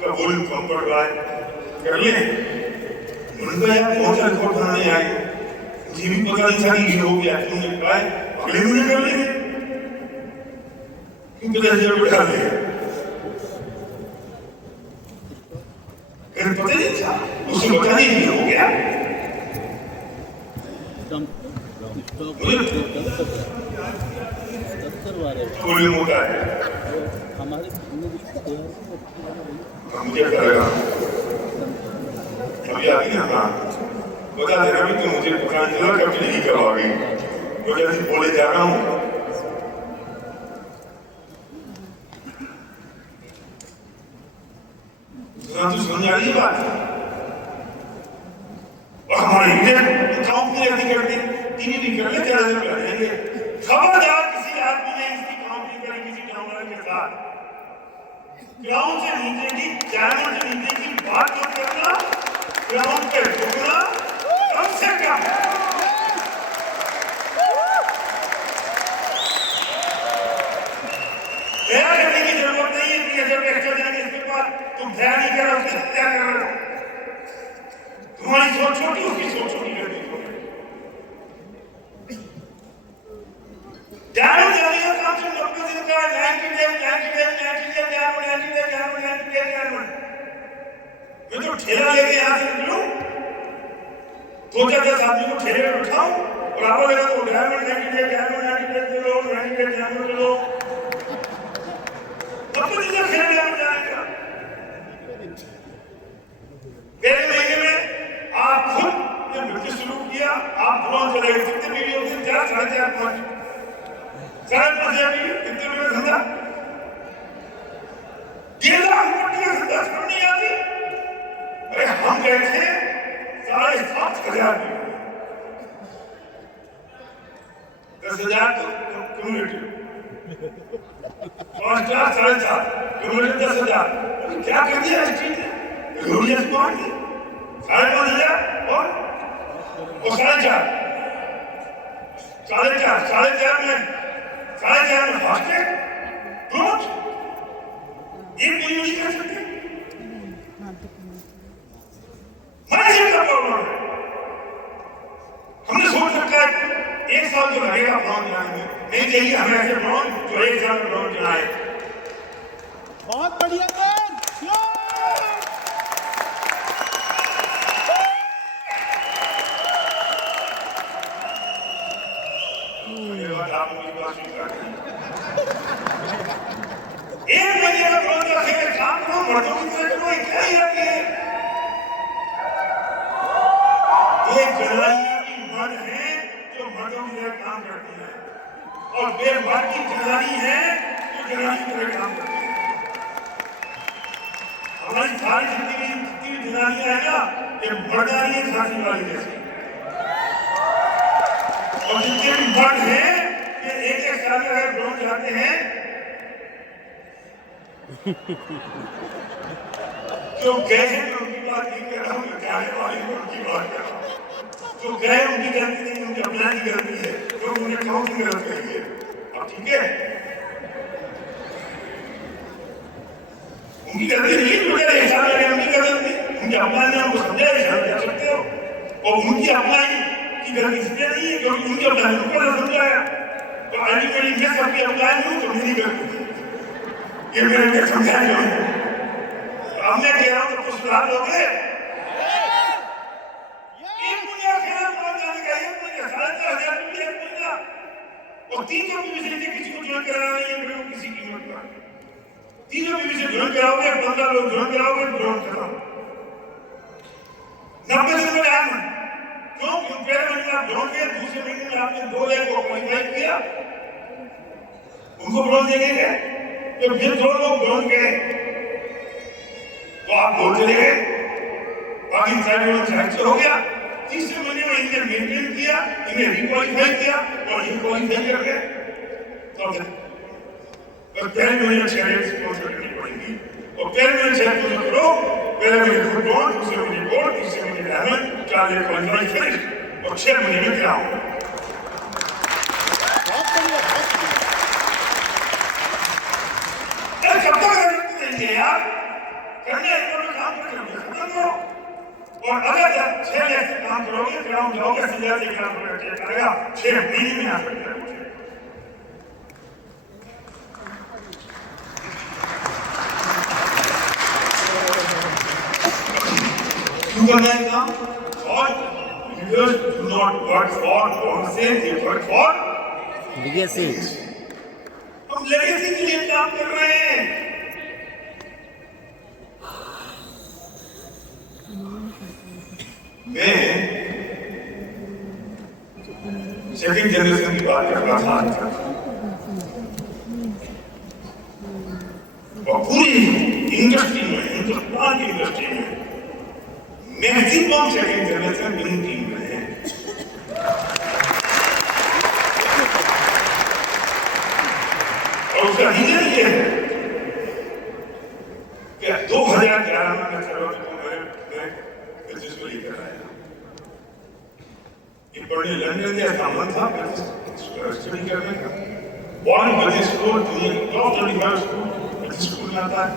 का वॉल्यूम कम पड़ रहा है, कर ले। उनका यार बहुत सारे रिपोर्ट बनाने आए, मुझे भी पता नहीं था कि ये हो गया, तुमने कहा अगले महीने कर लेंगे, क्यों 50,000 रुपए डाल दिए, पता नहीं था, उसे पता नहीं ये हो गया। वॉल्यूम होता है हमारे, मुझे करेगा अभी आती ना, हाँ बता देना भी, तो मुझे पता नहीं चला कब नहीं करवाएगी, मैं जैसे बोले जा रहा हूँ। तो समझ आ रही बात, और हमारे इंडियन अकाउंट में नहीं करते, टीवी नहीं कर ले, 4,000 रुपये आ जाएंगे। खबरदार किसी आदमी ने इसकी काउंटिंग करी किसी डाउनलोड के साथ, ग्राउंड से नीचे की, चैनल से नीचे की बात मत करना, ग्राउंड पे रुकना कम से कम। दया करने की जरूरत नहीं है कि जब एक्स्ट्रा जाएंगे इसके बाद तुम दया नहीं कर रहे, उसके साथ क्या कर रहे हो? तुम्हारी सोच छोटी, उसकी सोच छोटी कर दी। डायमंड जाने का काम सिर्फ 90 दिन का है, 90 डेज डायमंड। मैं तो ठेला लेके यहाँ से निकलूं, 2-4 आदमी को ठेले में उठाऊं और आपको लगा तो डायमंड 90 डेज दे लो, 90 डेज डायमंड दे लो, तब तो नहीं खेल डायमंड जाएगा। पहले महीने में आप खुद ने बिजनेस शुरू किया, आप ड्रोन चलाए, कितने वीडियो थे? 4, 4.5, 5, 5.5 वीडियो, कितने रुपए धंधा? 1.5 लाख रुपये का धंधा नहीं आती। अरे हम गए थे 7,500 10,000 तो कम्युनिटी, 5, 4, 4.5 कम्युनिटी 10,000, क्या कर दिया इस चीज ने? रोडियस मार दी 5,500 और 4.5 में हॉस्टेल रोज एक महीने नहीं कर सकते। माइंडसेट का प्रॉब्लम है। हमने सोच रखा है 1 साल तो लगेगा ड्रोन चलाने में, नहीं चाहिए हमें ऐसे ड्रोन जो 1 साल में ड्रोन चलाए। बहुत बढ़िया धन्यवाद, आप मेरी बात स्वीकार करें। एक महीने का बंद रखेंगे, काम करो, मर्दों की तरह करो, क्या ही रखिए। ये जनानियां भी मर्द हैं जो मर्दों की तरह काम करती हैं, और बेमर्द की जनानी है जो जनानी की तरह काम करती है। हमारी सारी जितनी भी जनानियां है ना, ये मर्दानी है झांसी वाली जैसी, और जितने भी मर्द हैं ये एक एक साल में अगर लौट जाते हैं जो गए हैं मैं उनकी बात नहीं कर रहा हूँ, मैं जाने वाली हूँ उनकी बात कर रहा हूँ। जो गए उनकी गलती नहीं, उनकी अपना की गलती है, जो उन्हें कौन सी गलत कही है। अब ठीक है, उनकी गलती नहीं, मुझे ऐसा लगे उनकी गलती, उनके अपना ने हमको समझा, ऐसा जा सकते हो। और उनकी अपना की गलती इसलिए नहीं है क्योंकि उनके अपना ने उनको समझाया, तो अल्टीमेटली मैं सबकी अपना हूँ तो मेरी गलती ये मैंने समझाया नहीं। अब मैं कह रहा हूँ तो कुछ सुधार लोगे। एक महीना खेला कौन जाने का, एक महीना 4,500 रुपये एक महीना, और 3 भी से किसी को ज्वाइन कराना नहीं है बिना किसी कीमत का। 3 भी से ज्वाइन कराओगे, 15 लोग ज्वाइन कराओगे, ज्वाइन कराओ 90 दिन में आना। क्यों? क्यों पहले महीने आप ज्वाइन किया, दूसरे महीने में आपने 2 लाख को क्वालिफाई किया, उनको ज्वाइन देंगे। तो फिर 2 लोग ज्वाइन गए तो आप बोल चले गए, बाकी सारे लोग साइड हो गया। तीसरे महीने में इन्हें मेंटेन किया, इन्हें रिक्वालिफाई किया और ये क्वालिफाई कर गए। तो पहले महीने 6 स्पोर्ट्स करनी पड़ेगी, और पहले महीने 6 करो, पहले महीने फुटबॉल, दूसरे महीने गोल्ड, तीसरे महीने डायमंड, 4 क्वालिफाई फिनिश, और 6 महीने में क्या होगा। कब तक रहेंगे यार, करने काम करोगे, खत्म करो। और अगर 6 लाख से काम करोगे, ग्राउंड जाओगे, सीधा से ग्राउंड करेगा, 6 महीने में आ सकता है मुझे। क्यों करना है काम? और leaders do not work for bonuses, they work for legacy. हम लेगेसी के लिए काम कर रहे हैं। मैं सेकंड जनरेशन की बात कर रहा था, और पूरी इंडस्ट्री में, हिंदुस्तान की इंडस्ट्री में मैक्सिमम सेकंड जनरेशन मेरी टीम में है। और उसका रीजन ये है कि 2011 में मैं चलो बिजनेस को लेकर आया। ये पढ़ने लंदन या सामान था स्टडी करने का, born business school, top 25 school business school में आता है।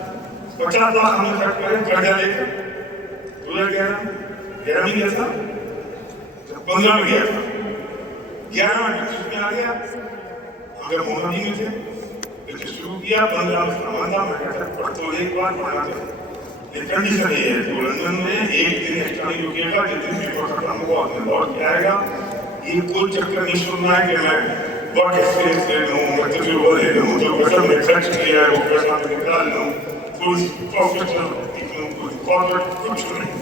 50 लाख हमने खर्च करे कर्जा लेकर, 2011 में गया था, 15 में गया था, 11 में बिजनेस में आ गया। हम जब मोहम्मदी में थे बिजनेस शुरू किया, 15 में सामान था। मैं कहता पढ़ तो एक बार पढ़ा था, कंडीशन ये है तो लंदन में एक दिन एक्स्ट्रा रुकेगा, जिस दिन पेपर खत्म होगा उसमें लौट के आएगा। ये कोई चक्कर नहीं सुनना है कि मैं वर्क एक्सपीरियंस ले लूँ, मैं तजुर्बा ले लूँ, जो पैसा मैं खर्च किया है वो पैसा मैं निकाल लूँ, कोई प्रोफेशनल कोई कॉर्पोरेट कुछ नहीं।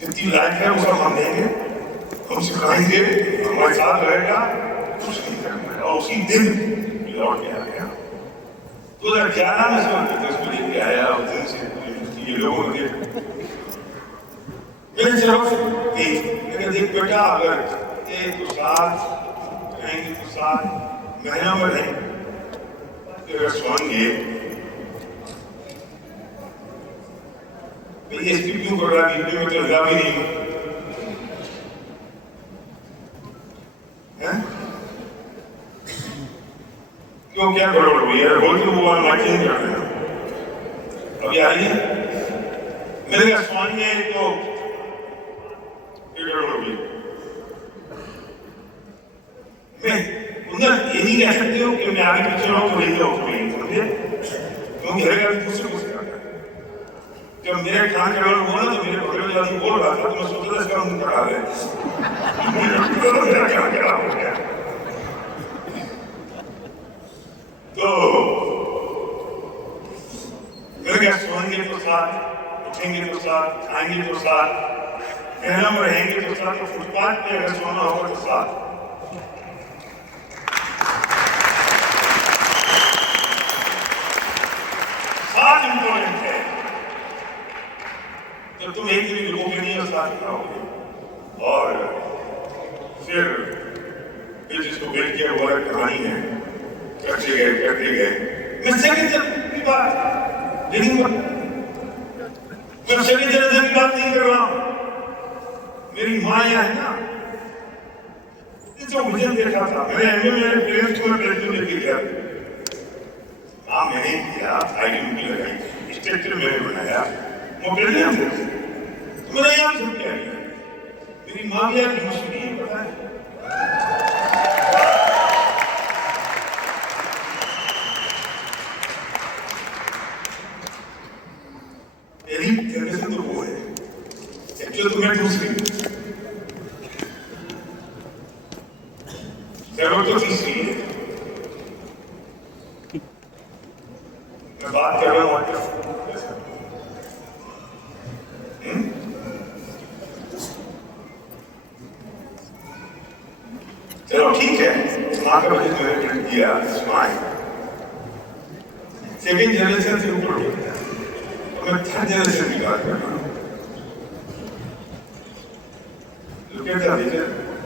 जितनी लायक है वो सब हम देंगे, हम सिखाएंगे, हमारे साथ रहेगा, कुछ नहीं करना है। और उसी दिन लौट के आ गया। 2011 में से बिजनेस को लेके आया, उस दिन से ये लोगों ने मेरे चलो मैंने देख बेटा, अगर एक तो साथ कहेंगे तो साथ महीना में नहीं, अगर सोएंगे ये स्किप क्यों कर रहा है, वीडियो में तो लगा भी नहीं है, क्यों क्या गड़बड़ हुई है? रोज तो वो मार्केटिंग कर रहे हैं। अभी आइए मेरे का स्वान में तो गड़बड़ हुई। मैं उधर ये नहीं कह सकते हो कि मैं आगे पीछे रहूं तो नहीं जाऊं, समझे? क्योंकि मेरे का भी दूसरे कुछ कर रहा है। जब मेरे कान के बगल बोला तो मेरे बगल में आदमी बोल रहा था तो मैं सोच रहा इसका मुंह करा दे। मेरा क्या हो गया? साथ, उठेंगे तो साथ, खाएंगे तो साथ, महलों में रहेंगे तो साथ, तो फुटपाथ पे अगर सोना होगा तो साथ। साथ इम्पोर्टेंट है। जब तुम एक दिन लोगों के लिए साथ खाओगे और फिर जिसको बेच के वो अलग कहानी है, करते गए मैं सेकंड जनरेशन की बात, लेकिन मैं सेकंड जनरेशन की बात नहीं कर रहा हूं। मेरी माँ यहाँ है ना, जो विजन देखा था, मैंने एमए मेरे पेरेंट्स को ट्रेनिंग लेके गया, हाँ मैंने किया, आईडी भी लगाई, स्ट्रक्चर मैंने बनाया, मोबाइल यहाँ से, तो मैंने यहाँ से क्या किया? मेरी माँ भी यार यूज नहीं पता है। जनरेशन तो वो है, एक्चुअली तो मैं दूसरी जरूरत तो तीसरी है। मैं बात कर रहा हूँ चलो ठीक है, माँ का वजह मैंने ट्रेन किया, सेकेंड जनरेशन से ऊपर हो गया, मैं थर्ड जनरेशन की बात कर रहा हूँ।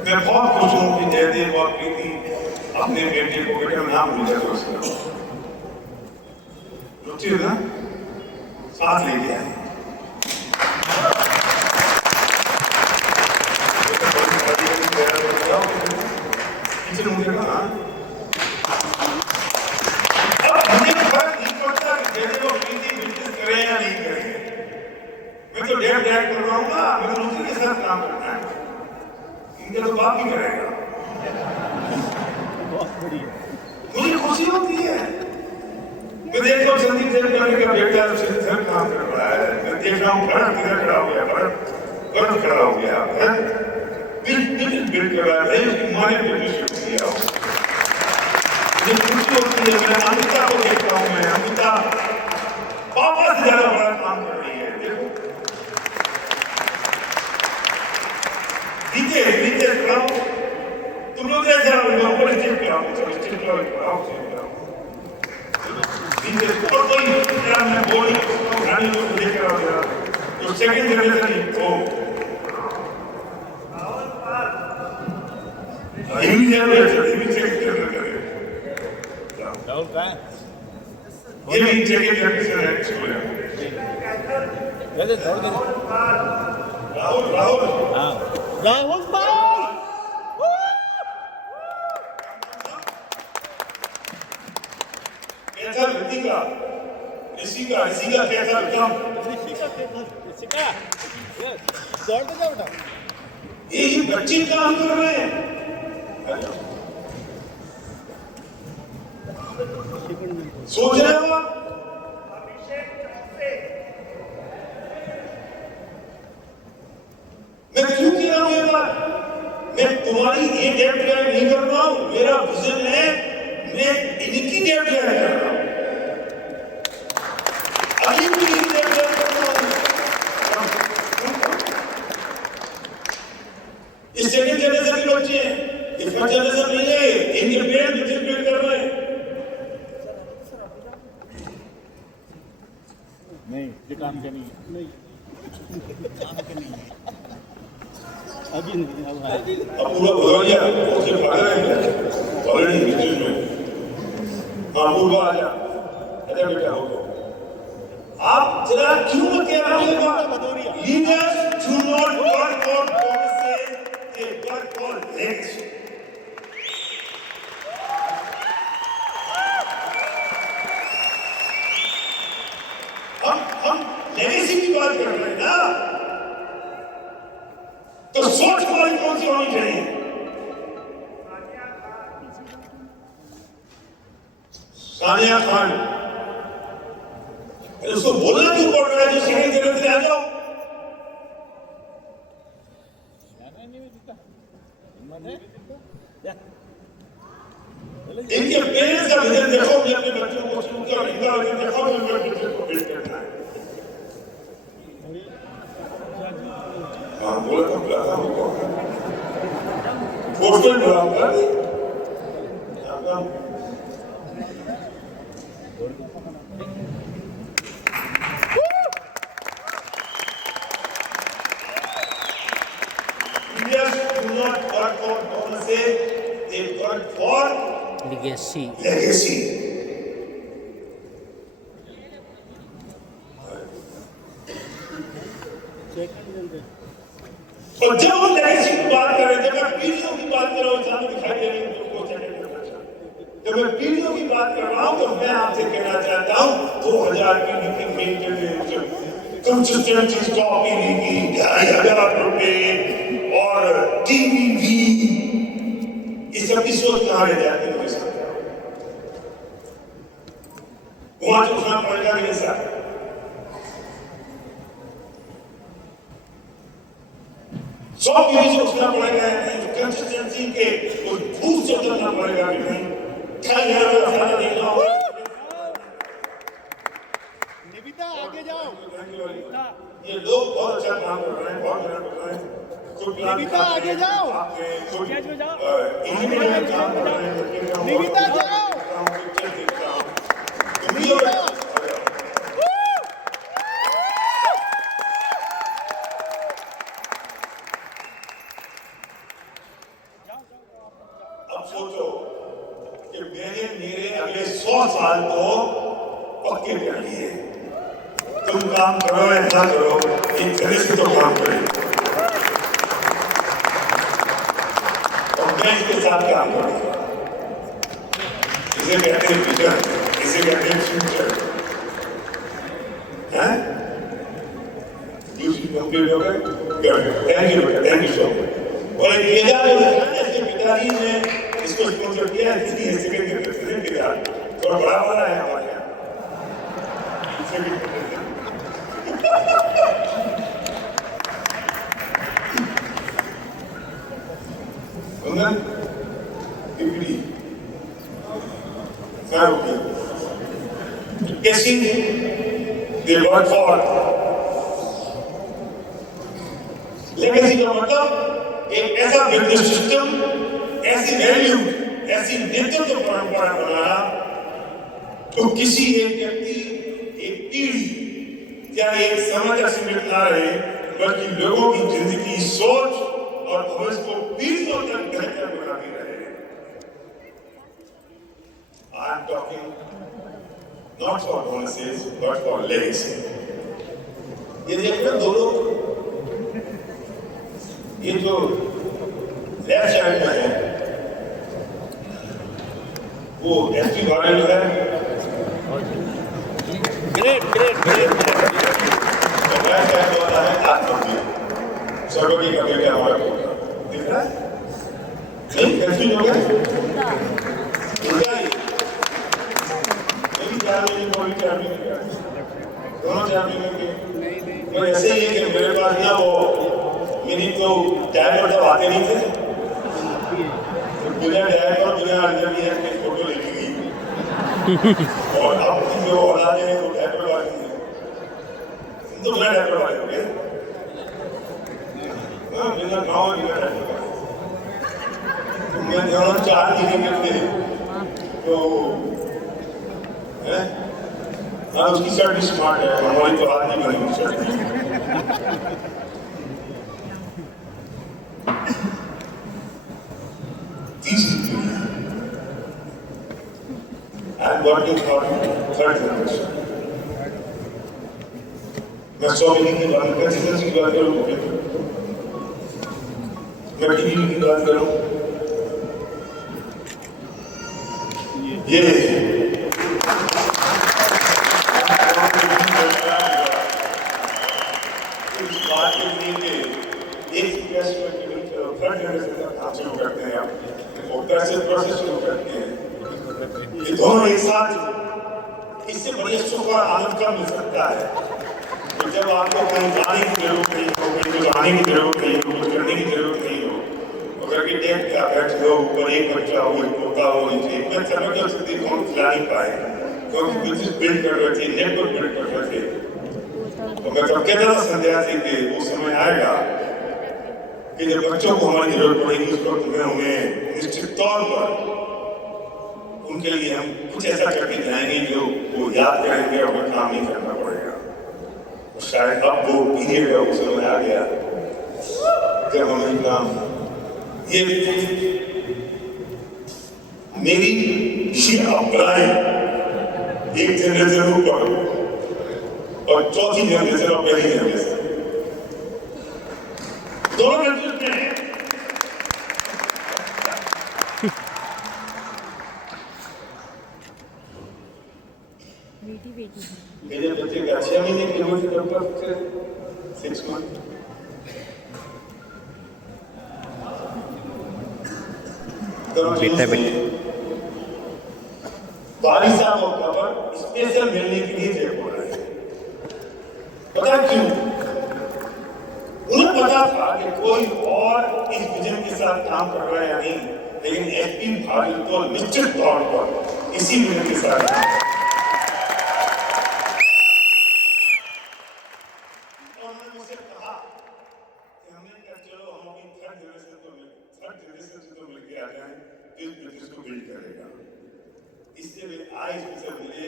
मैं बहुत खुश हूँ कि जयदेव और प्रीति अपने बेटे को बेटे का नाम मिल जाए उसका रुचि ना साथ लेके आए। मुझे कहा मुझे फर्क नहीं पड़ता कि जयदेव और प्रीति बिजनेस करें या नहीं करें, मैं तो डेढ़ कर रहा हूँ ना, मैं तो रुचि के साथ काम करना है, इनका तो बाप ही करेगा। मुझे खुशी होती है, मैं देख रहा हूँ संदीप तेलंगाना का बेटा सर काम कर रहा है, मैं देख रहा हूँ भरत किधर खड़ा हो गया, भरत खड़ा हो गया, बिल्ड कर रहा है, उसकी माँ ने बिल्ड किया। मुझे खुशी होती है, मैं अमिता को देख रहा हूँ, मैं अमिता पापा से ज्यादा बड़ा काम कर रही है। देखो नीचे कराओ, तुम लोग ऐसे ऊपर स्टेज कराओ, स्टेज कराओ, नीचे ऊपर कोई मैं बोल नहीं सकता हूँ, रानी लोग देख रहा हूँ जो सेकंड जनरेशन हो हिंदी सेकंड जनरेशन ये भी सेकंड जनरेशन है स्कूल राहुल कैसा ऋतिका ऋषिका कैसा एकदम दौड़ दे जाओ बेटा, ये बच्चे काम कर रहे हैं। सोच रहे हो मैं क्यों कह रहा हूं ये बात? मैं तुम्हारी ये डेट ड्राइव नहीं कर रहा हूं, मेरा विजन है, मैं इनकी डेट ड्राइव कर रहा हूं, अभी भी इनकी डेट ड्राइव कर रहा हूं। इस सेकंड जनरेशन के बच्चे हैं, इस फर्स्ट जनरेशन नहीं है, इनके पेरेंट्स बिजनेस बिल्ड कर रहे हैं। नहीं ये काम के नहीं अभी नहीं, अब पूरा बदल गया, उससे फायदा है ऑलरेडी बिजनेस में। हाँ पूरा आ जा, अरे बेटा हो तो आप जरा क्यों मत कह रहे हो बात? Leaders do not work on promises, they work on legacy. हम लेगेसी की बात कर रहे हैं ना, तो सोच हमारी कौन सी होनी चाहिए? सानिया खान, उसको बोलना क्यों पड़ रहा है? जो सेकंड जनरेशन से आ जाओ। इनके पेरेंट्स का विजन देखो, अपने बच्चों को स्कूल का इनका विजन देखो, इनके बच्चों को बिल्ड करना है। पोस्टर बनाऊंगा Indians do not work for bonuses, they work for legacy. legacy. और जब हम लेगेसी की बात कर रहे थे, मैं पीढ़ियों की बात कर रहा हूँ, सामने दिखाई दे रही है जब मैं पीढ़ियों की बात कर रहा हूँ तो मैं आपसे कहना चाहता हूँ 2000 पीढ़ी की मेंटेनेंस कंसिस्टेंसी स्टॉक पीढ़ी की 2,500 रुपए और टीवी भी ये सब की सोच कहाँ ले जाती है वहां जो उसना पड़ेगा नहीं सर सब पीढ़ी से उसना पड़ेगा नहीं कंसिस्टेंसी के उस भूत से उतरना पड़ेगा नहीं निविता आगे जाओ। ये लोग बहुत अच्छा काम कर रहे हैं, बहुत मेहनत कर रहे हैं। निविता आगे जाओ। इंजीनियर काम कर रहे हैं। निविता जाओ। अब सोचो कि मेरे अगले 100 साल तो पक्के कर लिए। तुम काम करो या ना करो, इन तरह से तो काम करें। और मैं इसके साथ काम करूंगा। इसे कहते हैं विजन, इसे कहते हैं फ्यूचर। हैं? ड्यूटी कंप्लीट हो गए? Thank you so much. और एक बेजार जो है ना, इसके पिताजी ने इसको स्पॉन्सर किया है, इसलिए सेकंड के प्रेसिडेंट के साथ थोड़ा बड़ा वाला है हमारे यहाँ। Guessing the word for legacy का मतलब एक ऐसा बिजनेस सिस्टम, ऐसी वैल्यू, ऐसी नेतृत्व परंपरा बनाना तो किसी एक व्यक्ति, एक पीढ़ी या एक समय तक सीमित ना रहे, बल्कि लोगों की जिंदगी, सोच और भविष्य को पीढ़ियों तक बेहतर बनाती रहे। I am talking not for bonuses, but for legacy. ये देखो दोनों, ये जो लेफ्ट साइड में है, वो एसपी वाले जो है, ग्रेट। तो लेफ्ट साइड वाला है आत्महत्या, सर्वोदय का बेटा हमारा दिख रहा है? नहीं, एसपी जो है, उल्टा ही, दोनों तो ऐसे ही है कि मेरे पास ना वो मेरी तो डायपर जब आते नहीं थे तो बिना डायपर बिना अंडरवियर के फोटो लेके गई और अब की जो औलाद है वो डायपर वाली है, तुम तो बिना डायपर वाले हो गए। बिना गाँव बिना डायपर वाले तो मैं जहाँ 4 महीने के थे तो हाँ उसकी शर्ट भी स्मार्ट है, हमारी तो हाथ नहीं बनी शर्ट। तीसरी पीढ़ी, I am working for third generation. मैं 100 महीने की बात, कंसिस्टेंसी की बात करूँ, मैं टीवी की बात करूँ, ये दोनों एक साथ, इससे बड़े सुख और आनंद का मिल सकता है तो जब आपको कहीं जाने की जरूरत नहीं हो, कहीं कुछ आने की जरूरत नहीं हो, कुछ करने की जरूरत नहीं हो, अगर कि डेट का बैठ हो, ऊपर एक बच्चा हो, एक पोता हो, नीचे मैं समझ कर सकती हूँ, हम खिला नहीं पाए क्योंकि बिजनेस बिल्ड कर रहे थे, नेटवर्क बिल्ड कर रहे थे। तो मैं तब कहता था संध्या से कि वो समय आएगा कि जब बच्चों को हमारी जरूरत पड़ेगी उस वक्त में उन्हें निश्चित तौर पर उनके लिए हम कुछ ऐसा करके जाएंगे जो वो याद करेंगे और हमें काम नहीं करना पड़ेगा। और शायद अब वो पीरियड है उस समय आ गया जब हमें काम ये मेरी अप्लाई एक जनरेशन ऊपर और चौथी जनरेशन और पहली जनरेशन दोनों जनरेशन में मेरे बच्चे का 6 महीने की उम्र से तब 6 मंथ बारिश का मौका पर स्पेशल मिलने के लिए जयपुर आए। पता क्यों? उन्हें पता था कि कोई और इस विजन के साथ काम कर रहा है या नहीं, लेकिन एसपी भाजपा तो निश्चित तौर पर इसी विजन के साथ मुझसे कहा कि हमने कहा चलो हम अपनी थर्ड जनरेशन से तो मिलके आ जाएं, इस बिजनेस को बिल्ड करेगा। इससे वे आए से मिले,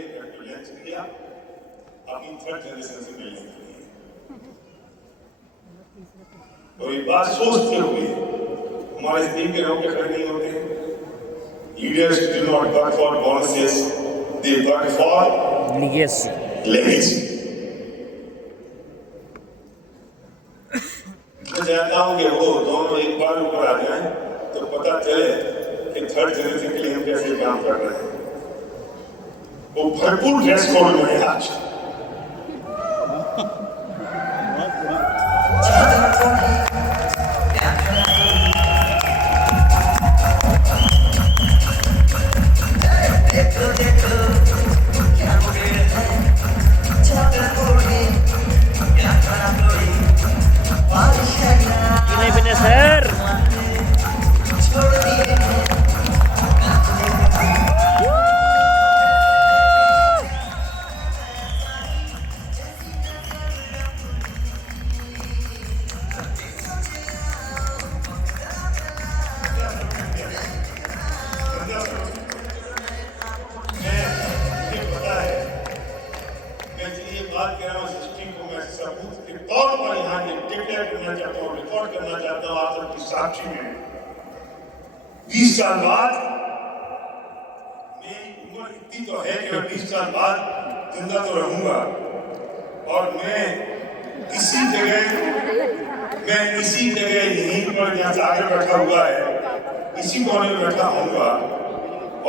लंच किया अपनी थर्ड जनरेशन से मिलने के लिए। और ये बात सोचते हुए हमारे स्टीम के लोग खड़े नहीं होते। Leaders do not work for bonuses, they work for legacy. मैं चाहता हूं कि वो दोनों एक बार ऊपर आ जाएं तो पता चले कि थर्ड जनरेशन के लिए हम कैसे काम कर रहे हैं। वो भरपूर ड्रेस कोड में है आज। सर रिकॉर्ड करना चाहता हूं आप सबकी साक्षी में 20 साल बाद मेरी उम्र इतनी तो है कि 20 साल बाद जिंदा तो रहूंगा और मैं इसी जगह यहीं पर जहां सागर बैठा हुआ है इसी कोने में बैठा होऊंगा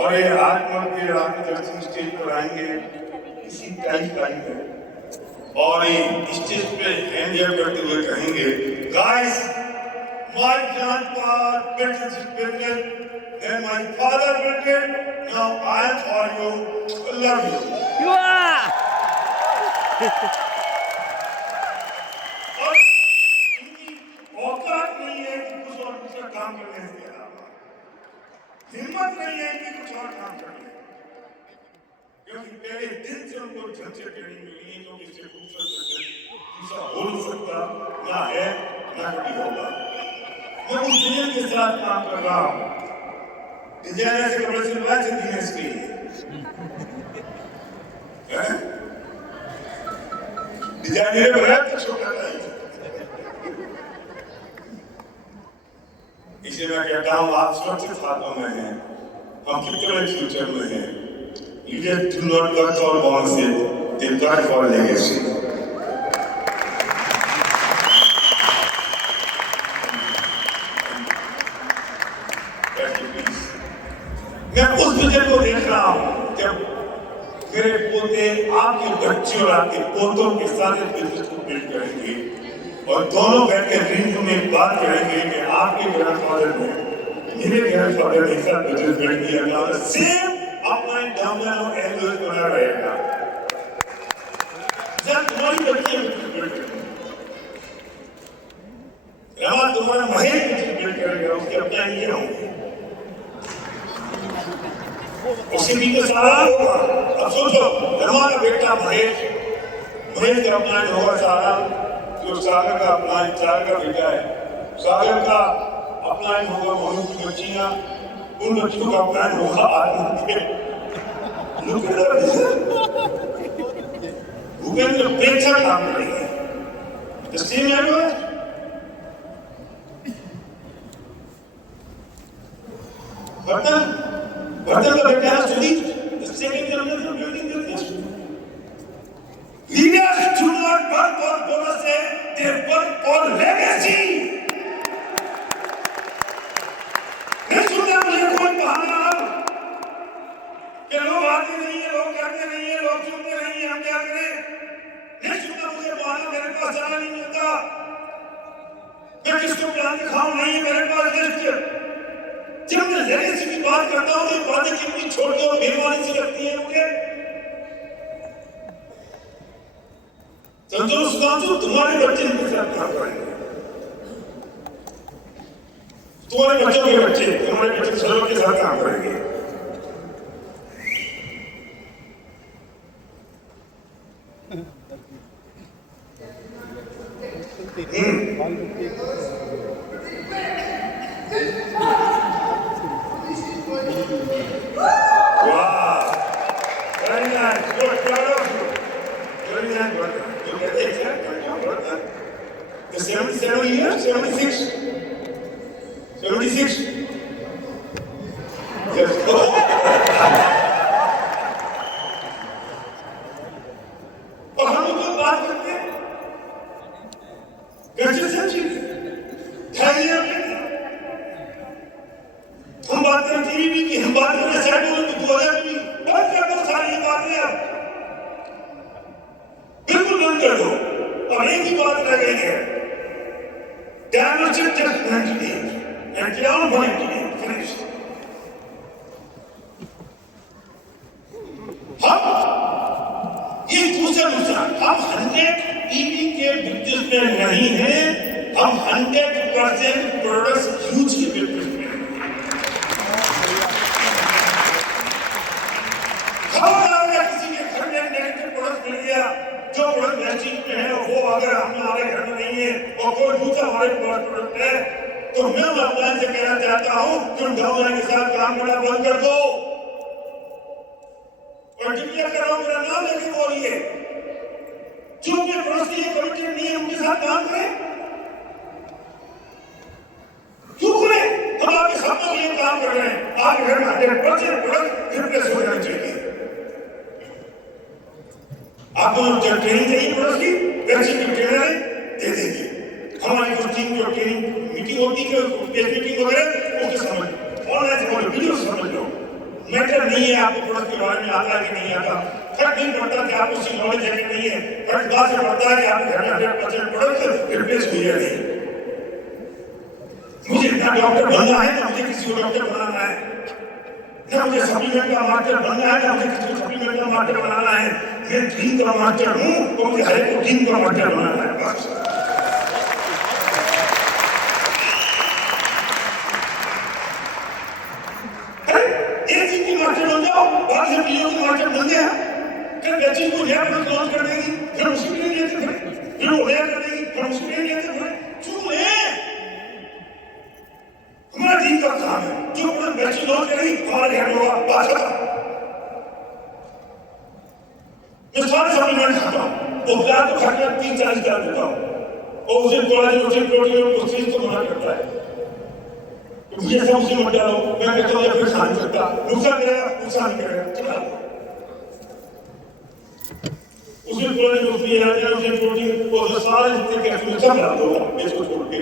और ये आत्मदर्शन स्टेज पर आएंगे इसी टाइम में और ये स्टेज पे एंजॉय करते हुए कहेंगे guys my grandpa built this building then my father built it now I am for you I love you और इनकी औकात नहीं है कि कुछ और दूसरा काम करने के अलावा हिम्मत नहीं है कि कुछ और काम करने क्योंकि पहले दिन से उनको झंझट ट्रेनिंग मिली है क्योंकि इससे खूबसूरत दूसरा हो नहीं सकता ना है ना कभी होगा। मैं उस विजन के साथ काम कर रहा हूँ। डिजाइनर से कपड़े सिलवाए थे दिनेश के डिजाइनर ने बनाया तो छोटा था इसे मैं कहता हूँ आप सुरक्षित हाथों में हैं हम कितने बड़े फ्यूचर में हैं Leaders do not work for bonuses, they work for legacy. मैं उस विजन को देख रहा हूं जब मेरे पोते आपके बच्चे और आपके पोतों के साथ बिजनेस को बिल्ड करेंगे और दोनों बैठकर रिंग में बात करेंगे कि आपके ग्रैंडफादर ने मेरे ग्रैंडफादर ने साथ बिजनेस बिल्ड किया था और सेम अपना डाउनलाइन और एंगल बना रहेगा जब तुम्हारी बच्चे रवा तुम्हारा महेश बिल्ड करेगा उसके अपना ये होंगे उसी भी तो सारा होगा। अब सोचो रमा का बेटा महेश का अपना होगा सारा जो सागर का अपना चार का बेटा है सागर का अपलायन होगा मोहन की बच्चियां, उन बच्चों का अपलायन होगा आनंद के। भूपेंद्र प्रेक्षक काम करेंगे। The same language. Bhartan का बेटा है Sudeep, the second generation building business. Leaders do not work for bonuses, they work for legacy. नहीं सुनते मुझे कोई बहाना कि लोग आते नहीं है, लोग कहते नहीं है, लोग सुनते नहीं है, हम क्या करें? नहीं सुनता मुझे बहाना, मेरे पास जाना नहीं मिलता। मैं किसको प्लान दिखाऊं? नहीं है मेरे पास लिस्ट। जब मैं लेगेसी की बात करता हूं तो बातें कितनी छोटी और बेईमानी सी लगती है मुझे। संतोष सुधांशु, तुम्हारे बच्चे इनके साथ काम करेंगे, तुम्हारे बच्चों के बच्चे तुम्हारे बच्चे सरों के साथ काम करेंगे। The 77 years, 76. Yes. और हम लोग बात करते हैं कंसिस्टेंसी की, धैर्य की। हम बात करें टीवी की, हम बात करें शेड्यूल की, 2000 की, बंद कर दो सारी बातें अब, बिल्कुल बंद कर दो। और एक ही बात रह गई है, damage just 90 days and down 90 days, finished. हम ये दूसरा हम 100 ईवी के बिजनेस में नहीं हैं, हम 100% प्रोडक्ट्स यूज के बिजनेस में हैं। खबरदार किसी के घर में नेगेटिव प्रोडक्ट मिल गया, जो प्रोडक्ट मैचिंग में है वो अगर हमारे घर में नहीं है और कोई दूसरा हमारे प्रोडक्ट है, तो मैं अपना से कहना चाहता हूं तुम डाउनलाइन के साथ काम करना बंद कर दो और डिक्लेयर करो, मेरा नाम लेके बोलिए, जो भी प्रोडक्ट ये कमिटेड नहीं है उनके साथ काम करें। क्यों करें? हम आपके सामने के लिए काम कर रहे हैं, आपके घर में 100% प्रोडक्ट रिप्लेस हो जाना चाहिए। आपको जो ट्रेनिंग चाहिए प्रोडक्ट की, वैक्सीन की ट्रेनर है, दे देंगे। हमारी कुछ टीम जो ट्रेनिंग मीटिंग होती है, मीटिंग वगैरह उसके समझ ऑनलाइन समझ वीडियो समझ लो। मैटर नहीं है आपको प्रोडक्ट के बारे में आता है कि नहीं आता, फर्क नहीं पड़ता कि आपको उसकी नॉलेज है कि नहीं है, फर्क बात से पड़ता है कि आपके घर में 100% प्रोडक्ट रिप्लेस हुई है नहीं। मुझे ना डॉक्टर बनना है, ना मुझे किसी को डॉक्टर बनाना है, ना मुझे सप्लीमेंट का मास्टर बनना है, ना मुझे किसी को सप्लीमेंट का मास्टर बनाना है। मैं टीम का मास्टर हूं, तो मुझे हर एक को टीम का मास्टर बनाना है बस। एक चीज की मास्टर बन जाओ, बाकी सब चीजों की मास्टर बन गया, फिर बच्चे को नया प्रोडक्ट लॉन्च कर देगी, फिर उसके लिए लेते फिर वो नया कर देगी, फिर उसके लिए लेते फिर क्यों है? हमारा टीम का काम है, जो प्रोडक्ट बच्चे लॉन्च करेगी हमारे घर में होगा, बात खत्म। मैं सारे सप्लीमेंट खाता हूँ, वो प्यार तो खाने में 30-40 ग्राम देता हूँ, और उसे कोलाजन, उसे प्रोटीन, उस चीज को मना करता है। मुझे सब उसे मत डालो, मैं कहता हूँ फिर खा नहीं सकता, नुकसान करेगा, नुकसान नहीं करेगा, चला उसे कोलाजन, उसे प्रोटीन, वो सारे जितने कैप्सूल सब डाल दो, इसको छोड़ के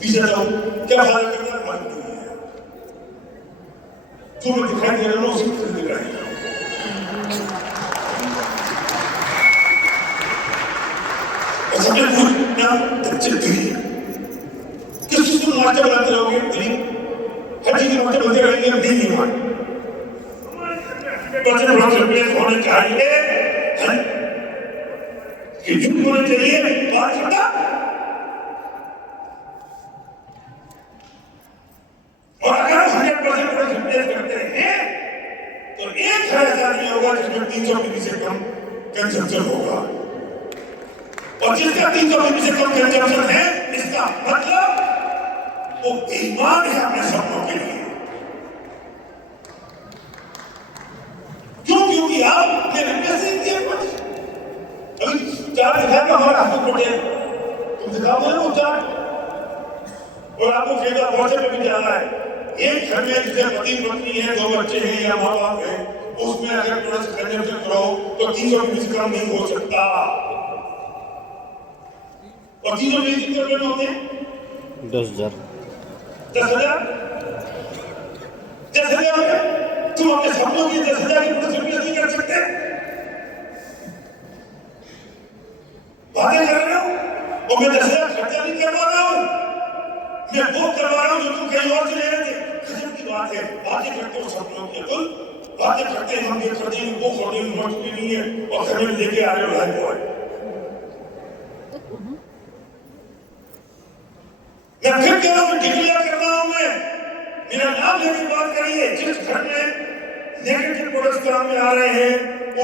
पीछे जाओ, क्या फायदा करना है मालूम नहीं है। जो मैं दिखाई दे रहा हूँ उसी तरह दिखाई दे रहा हूँ। सबसे पूरी नाम चित्ती किस चीज को मास्टर बनाते रहोगे, हर चीज के मास्टर बनते रहेंगे, हम नहीं मान बच्चे बहुत रिप्लेस होने चाहिए, कि झूठ होने चाहिए, बात करता और अगर 100% रिप्लेस करते हैं तो एक ऐसा नहीं होगा जिसमें 300 मिली से कम कंजम्पशन होगा, और जिसका 300 मिली से कम कंजम्पशन है इसका मतलब वो बेईमान है अपने सपनों के लिए। क्यों? क्योंकि आपने पैसे दिए बस। अभी चार दिखाएगा हमारा हाथ पटेल, तुम दिखाओ ना वो चार, और आपको खेदा पहुंचे पे भी जाना है। एक घर में जिसे पति पत्नी है, दो बच्चे हैं या माँ बाप है, उसमें अगर प्लस कंजम्पशन करो तो 320 कम नहीं हो सकता। और 320 कितने रुपए में होते हैं? 10,000। 10,000 में तुम अपने सपनों की 10,000 की प्लस नहीं कर सकते? बातें कर रहे हो और मैं 10,000 खर्चा नहीं करवा रहा हूं, मैं वो करवा रहा हूं जो तुम कहीं और से ले रहे थे। गजब की बात है, बातें करते हो सपनों की, तुम बातें करते हैं, हम ये करते हैं, वो खोटे नोट भी नहीं है और घर में लेके आ रहे हो लाइफ बॉय। मैं फिर कह रहा हूं, डिक्लेयर कर रहा हूं, मैं मेरा नाम लेके बात करिए। जिस घर में नेगेटिव पुरस्कार में आ रहे हैं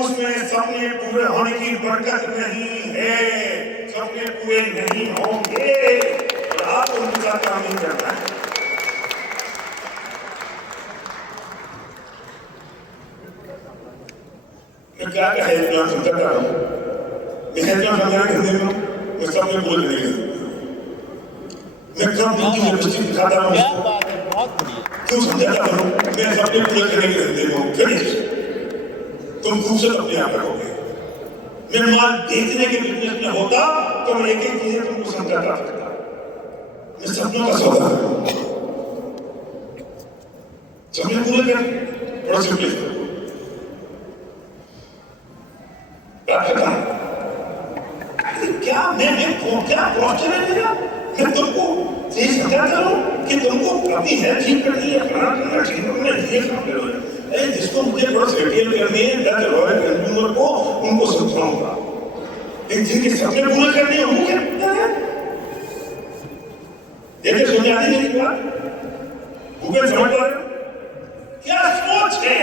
उसमें सपने पूरे होने की बरकत नहीं है, सपने पूरे नहीं होंगे और आप उनके साथ काम नहीं करना है। मैं क्या कहे इतना समझा रहा हूं, मैं इतना समझा के दे रहा हूं, मैं सपने पूरे नहीं करूंगा। मैं कम की लिपस्टिक दिखाता हूं, क्यों समझाता हूं, मैं सपने पूरे करने के दे रहा हूं। फिनिश, तुम खूबसूरत अपने आप रहोगे। मैं माल बेचने के बिजनेस में होता तो मैं एक एक चीजें तुमको समझाता था। मैं सपनों का सौदा कर, सपने पूरे कर, थोड़ा सिंपल करो। क्या मैं क्या क्वेश्चन है मेरा? मैं तुमको ये समझाता हूं कि तुमको अपनी हेल्थ ठीक करनी है, खाना खाना ठीक करना है, ये काम करो। जिसको मुझे थोड़ा सेटल करनी है, दस रॉयल कंज्यूमर को उनको समझाऊंगा, लेकिन जिनके सपने पूरे करने हैं उनको क्या पता है? देखिए समझ आती मेरी बात, गूगल समझ पा रहे हो? क्या सोच है?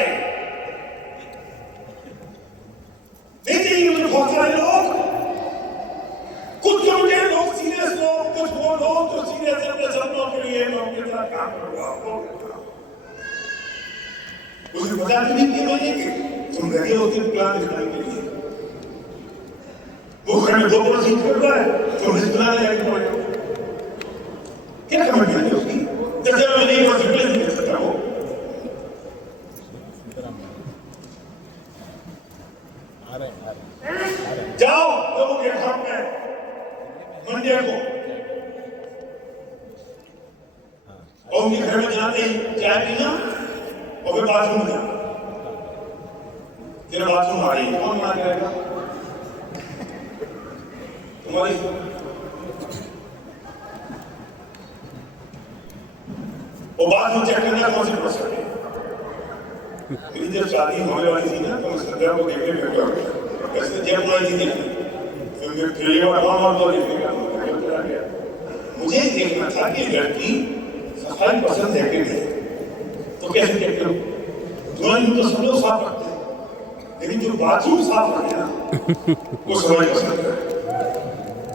देखिए मुझे बहुत सारे लोग, कुछ मुझे लोग सीरियस लोग, कुछ वो लोग जो सीरियस है अपने सपनों के लिए, मैं उनके साथ काम करूंगा। उसे बता भी नहीं मैंने कि तुम लगे होते प्लान दिखाने के लिए, वो घर में 2% कर रहा है, तुम इस प्लान लेके पड़े हो। क्या कमेंट है उसकी? जैसे मैं नहीं पॉसिबल नहीं कर सकता हूँ। जाओ लोगों के घर में मंडे को, और उनके घर में जाते ही चाय पीना और फिर बाथरूम जाना। फिर बाथरूम आ रही है, कौन मार जाएगा? तुम्हारी वो बाथरूम चेक करना कौन सी प्रोसेस है? मेरी जब शादी होने वाली थी ना तो मैं संध्या को देखने बैठा, ऐसे जब वाली थी मुझे देखना था कि लड़की सफाई पसंद है कि नहीं। तो कैसे चेक करूं? ड्राइंग तो सब लोग साफ रखते हैं, लेकिन जो बाथरूम साफ रखे ना वो सफाई पसंद है।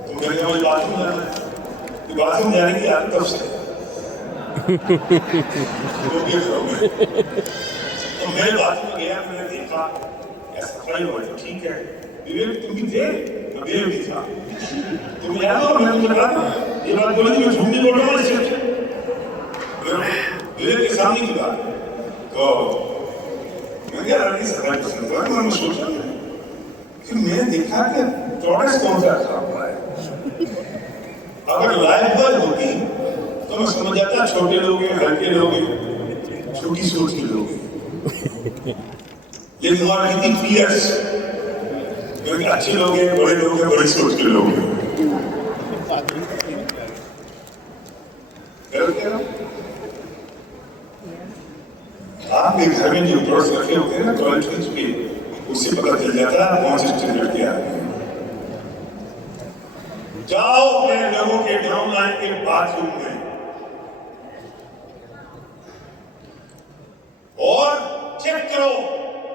तो मैंने मुझे बाथरूम जाना है, तो बाथरूम जाने की आदत कब से? तो मैं बाथरूम में गया, मैंने देखा क्या सफाई हो रही, ठीक है। विवेक तुम भी थे, विवेक भी था, तुम याद हो? मैंने तुमसे कहा ये बात बोली थी, मैं झूठ नहीं बोल रहा हूँ इससे। विवेक के सामने की बात तो मैं क्या लड़की सफाई पसंद था, मैंने सोचा फिर मैंने देखा कि टॉयलेट कौन सा खराब हुआ है। अगर लाइफ बॉय होती तो मैं समझ जाता छोटे लोग हैं, हल्के लोग हैं, छोटी सोच के लोग हैं। लेकिन वहां कितनी पीएस, क्योंकि अच्छे लोग हैं, बड़े लोग हैं, बड़ी सोच के लोग हैं। आपके घर में जो प्रोडक्ट्स रखे होते हैं ना टॉयलेट के, उससे पता चल जाता है कौन से स्टैंडर्ड के आदमी हैं। जाओ अपने लोगों के डाउन लाइन के बाथरूम में और चेक करो,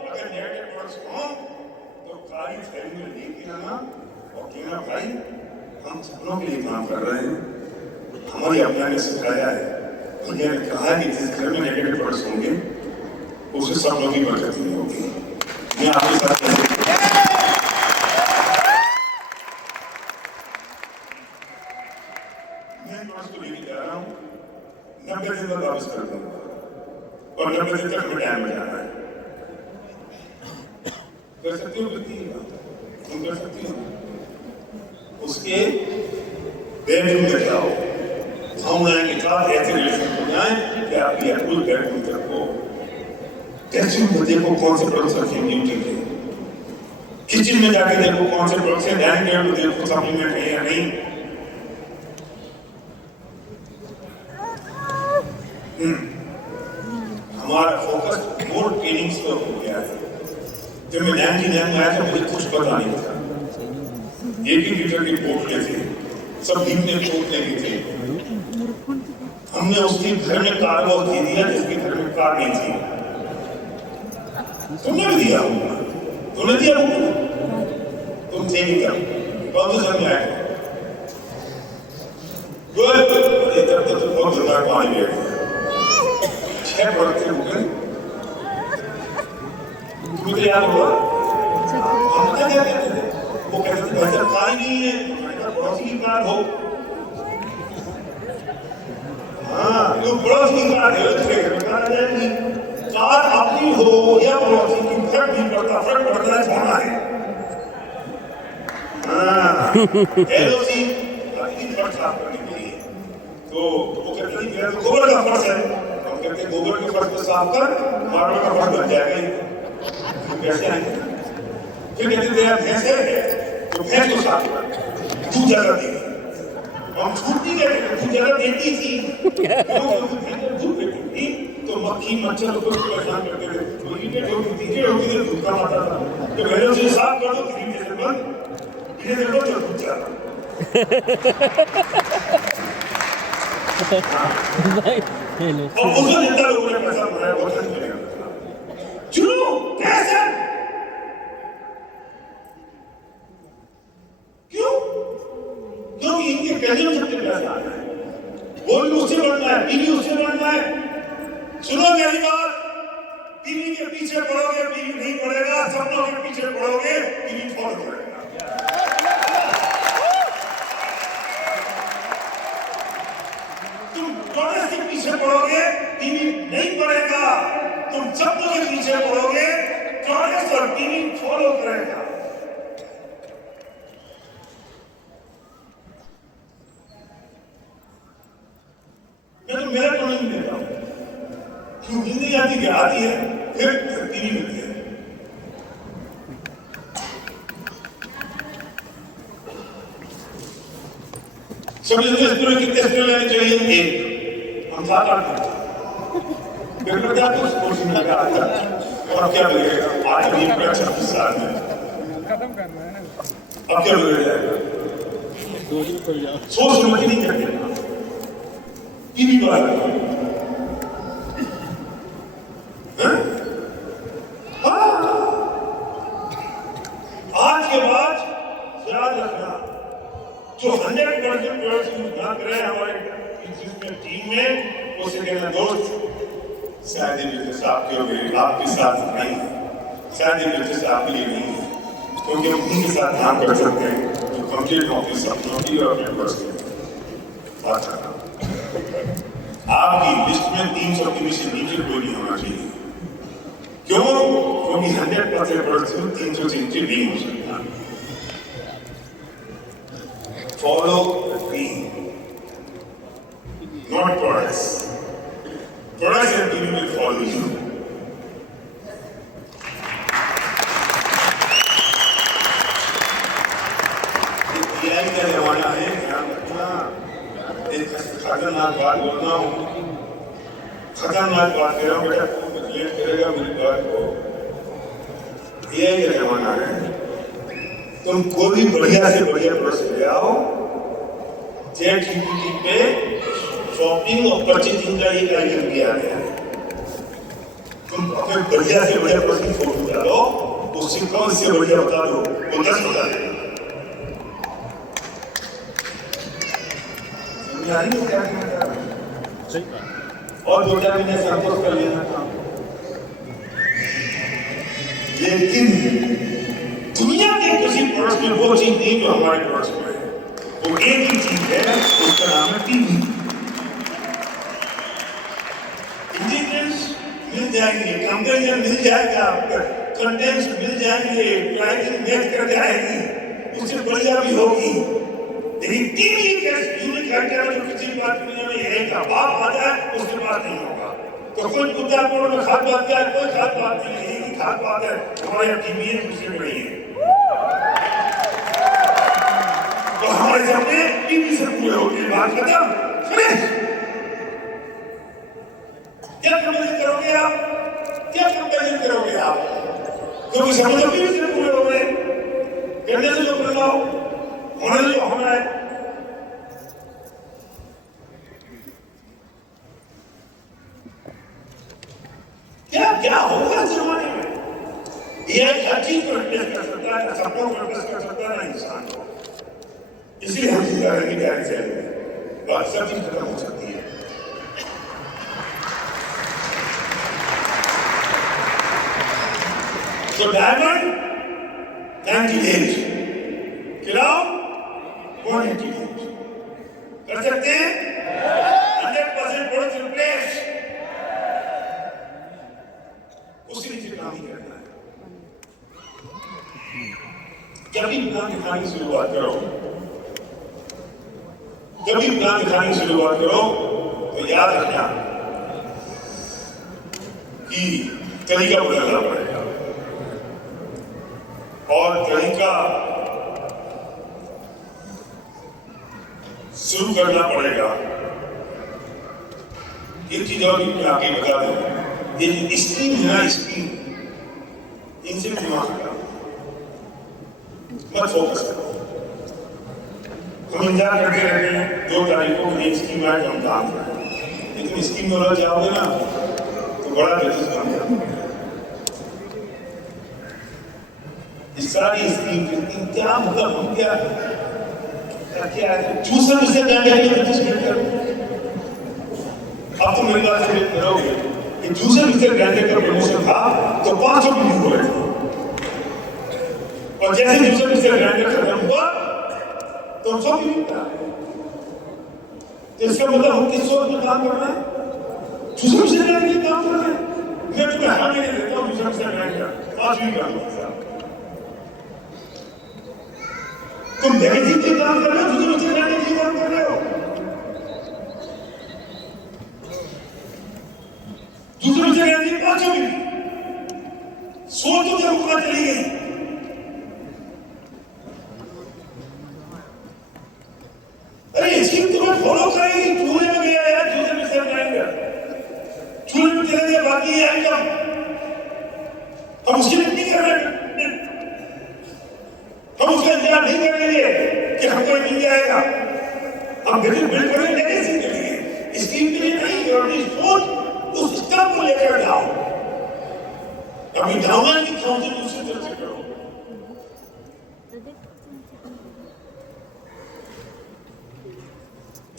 अगर नेगेटिव प्रोडक्ट्स हो तो काली थैली में लेके आना और कहना भाई हम सपनों के लिए काम कर रहे हैं, हमारी अपना ने सिखाया है। उन्होंने कहा कि जिस घर में नेगेटिव थॉट्स होंगे उसे सब लोग की बरकत नहीं होगी। मैं आपके साथ मैं थॉट्स को लेके जा रहा हूँ, 90 दिन बाद वापस कर दूंगा और 90 दिन तक हमें टाइम में जाना है। कर सकती हो वृत्ति, तुम कर सकती हो। उसके बेडरूम में जाओ, सामने के साथ ऐसे रिलेशन हो जाए कि आपकी अकुल बेडरूम तक हो। टेक्सचर में देखो कौन से प्रोडक्ट्स रखे न्यूट्री के, किचन में जाके देखो कौन से प्रोडक्ट्स हैं, डाइनिंग टेबल में देखो सप्लीमेंट है या नहीं। हमारा फोकस मोर ट्रेनिंग्स पर हो गया है। जब मैं 99 में आया था मुझे कुछ पता नहीं था, एक ही लीटर के बोतलें थे, सब भीगने बोतलें भी थे। हमने उसके घर में कार वो दे दिया जिसके घर में कार नहीं थी। तुमने भी दिया होगा, तुमने दिया होगा, तुम थे नहीं क्या? कौन सा जन्म आया? तब तो बहुत ज्यादा पानी ले गया, 6 प्रोडक्ट हो गए। मुझे याद होगा हम क्या कहते थे, वो कहते थे भाई साहब कार नहीं है, पड़ोसी की कार हो। हाँ तो पड़ोसी की कार है, कार जाएगी। कार अपनी हो या पड़ोसी की फर्क नहीं पड़ता, फर्क पड़ता है होना है। हाँ एलओसी अपनी फर्क साफ करने के लिए, तो वो कहते हैं मेरा तो गोबर का फर्क है, हम कहते हैं गोबर के फर्क को साफ कर, मार्बल का फर्क बन जाएगा। कैसे आएंगे? फिर कहते थे यार भैंस है तो भैंस को साफ कर, दूध ज्यादा देगी। हम झूठ नहीं कहते, दूध ज्यादा देती थी, दूध देती थी तो मक्खी मच्छर को परेशान करते थे, तो इरिटेट होती थी, दूध कम आता था। तो पहले उसे साफ कर दो, 3 दिन बाद धीरे धीरे तो दूध ज्यादा। और उसको जितना लोगों ने पैसा बनाया बहुत अच्छा मिलेगा। क्यों? कैसे? क्यों? क्योंकि इनके कैरियर में पैसा आ रहा है, गोल्ड उससे बढ़ना है, बीवी उससे बढ़ना है। सुनो मेरी बात, बीवी के पीछे पड़ोगे बीवी नहीं पड़ेगा, सपनों के पीछे पड़ोगे बीवी फॉलो करेगा। तुम टॉयलेट के पीछे पड़ोगे बीवी नहीं पड़ेगा, तुम सपनों के पीछे पड़ोगे टॉयलेट और बीवी फॉलो करेगा। मैं तो मेरा तो नहीं देता हूं, क्यों नहीं आती क्या आती है, फिर बीवी मिलती है। सब स्कूल कितने स्कूल लेने चाहिए? एक, हम 7-8 फिर क्या तो स्पोर्ट्स में लगा आता और क्या मिलेगा? आज भी 36 साल में खत्म करना है, अब क्या मिल जाएगा? सोच समझ नहीं करते टीवी पर आज के बाद याद रखना, जो 100% प्रोडक्ट्स यूज ना करे हमारे टीम में, उसे कहना दोस्त शायद ये बिजनेस आपके हो गए, आपके साथ नहीं, शायद ये बिजनेस आपके लिए नहीं है, क्योंकि हम उनके साथ काम कर सकते हैं जो कंप्लीट ऑफिस अपनी और अपने वर्ष के बात करना। आपकी लिस्ट में 300 से नीचे कोई नहीं होना चाहिए। क्यों? क्योंकि 100% प्रोडक्ट्स 300 से नीचे नहीं हो सकता। Follow the team, not products. Products and team will follow you. AI का जमाना है, ध्यान रखना। एक खतरनाक बात बोलता हूँ, खतरनाक बात कह रहा हूँ बेटा, तू लेट करेगा मेरी बात को। AI का जमाना है, तुम कोई भी बढ़िया से बढ़िया प्रोसेस ले आओ, ChatGPT पे शॉपिंग और परचेजिंग का एक आइटम दिया गया है, तुम अपने बढ़िया से बढ़िया प्रोसेस फोटो डालो, उससे कौन से बढ़िया बता दो, वो 10 बता देगा। समझ आ रही है क्या? और 2-4 महीने संतोष कर लेना काम। लेकिन दुनिया के किसी प्रोडक्ट में वो चीज नहीं जो हमारे प्रोडक्ट में है। वो एक ही चीज है, उसका नाम है टीवी। इंग्रेडिएंट्स मिल जाएंगे, कंपेरिजन मिल जाएगा, कंटेंट्स मिल जाएंगे, प्राइसिंग मैच कर जाएगी, उससे बढ़िया भी होगी। लेकिन टीवी एक यूनिक फैक्टर है जो किसी बात दुनिया में है का बाप आ जाए उसके बाद नहीं होगा। तो कोई कुत्ता को में खाद बात क्या है, कोई खाद बात नहीं है, एक ही खाद बात है, हमारे यहाँ टीवी है, दूसरे बड़ी है। तो हमारे सामने टीवी से पूरे हो गए, बात खत्म, फिनिश। क्या कंपेरिजन करोगे आप? क्या कंपेरिजन करोगे आप? क्योंकि समझो टीवी से पूरे हो गए, कहने से जो बदलाव होने जो होना है। क्या क्या होगा जमाने में? ये हर चीज को रिप्लेस कर सकता है, सपनों को रिप्लेस कर सकता है ना इंसान को। इसलिए हम जिंदा रहेंगे प्यारे से, बात सब चीज खत्म हो सकती है। तो डायमंड 98 खिलाओ 188 कर सकते हैं 100% प्रोडक्ट रिप्लेस। उसी नीचे काम ही करना है। जब भी प्लान दिखाने की शुरुआत करो, जब भी प्लान दिखाने की शुरुआत करो तो याद रखना कि तरीका बदलना पड़ेगा और तरीका शुरू करना पड़ेगा। एक चीज और मैं आगे बता दूं, ये स्क्रीन है ना, स्क्रीन इनसे दिमाग हटाओ, मत फोकस करो। हम इंतजार करते रहते हैं 2 तारीख को नई स्कीम आए तो हम काम करें, लेकिन स्कीम में जाओगे ना तो बड़ा जल्दी काम करेंगे। इस सारी स्कीम क्या मतलब हम क्या क्या है? जूसर से अब तो मेरी बात से करोगे कि जूसर मिस्टर गांधी का प्रमोशन था तो 500 मिलियन हो रहे थे, और जैसे जूसर मिस्टर गांधी खत्म हुआ तो 100 मिलियन था। इसका मतलब हम किस सोच में काम कर रहे हैं? जूसर मिस्टर गांधी काम कर रहे हैं। मैं तुम्हें हर महीने देता हूँ जूसर मिस्टर गांधी का 5 मिलियन काम करता है। तुम मैगजीन के काम कर रहे हो, दूसरे बच्चे जाने के काम कर रहे हो, दूसरे बच्चे जाने के पाँचों भी सोच तो जब पता चली गई। अरे इसकी तुम्हें फॉलो करेगी, चूल्हे में गया यार, दूसरे में से जाएंगे, चूल्हे में चले गए, बाकी है आइटम हम उसकी नहीं कर रहे, हम उसका इंतजार नहीं करेंगे कि हमको मिल जाएगा। हम बिल्कुल बिल्कुल लेगेसी के लिए, स्कीम के लिए नहीं, और सोच उस स्टेप को लेकर जाओ। अभी डाउन की काउंसिल उसी तरह से करो।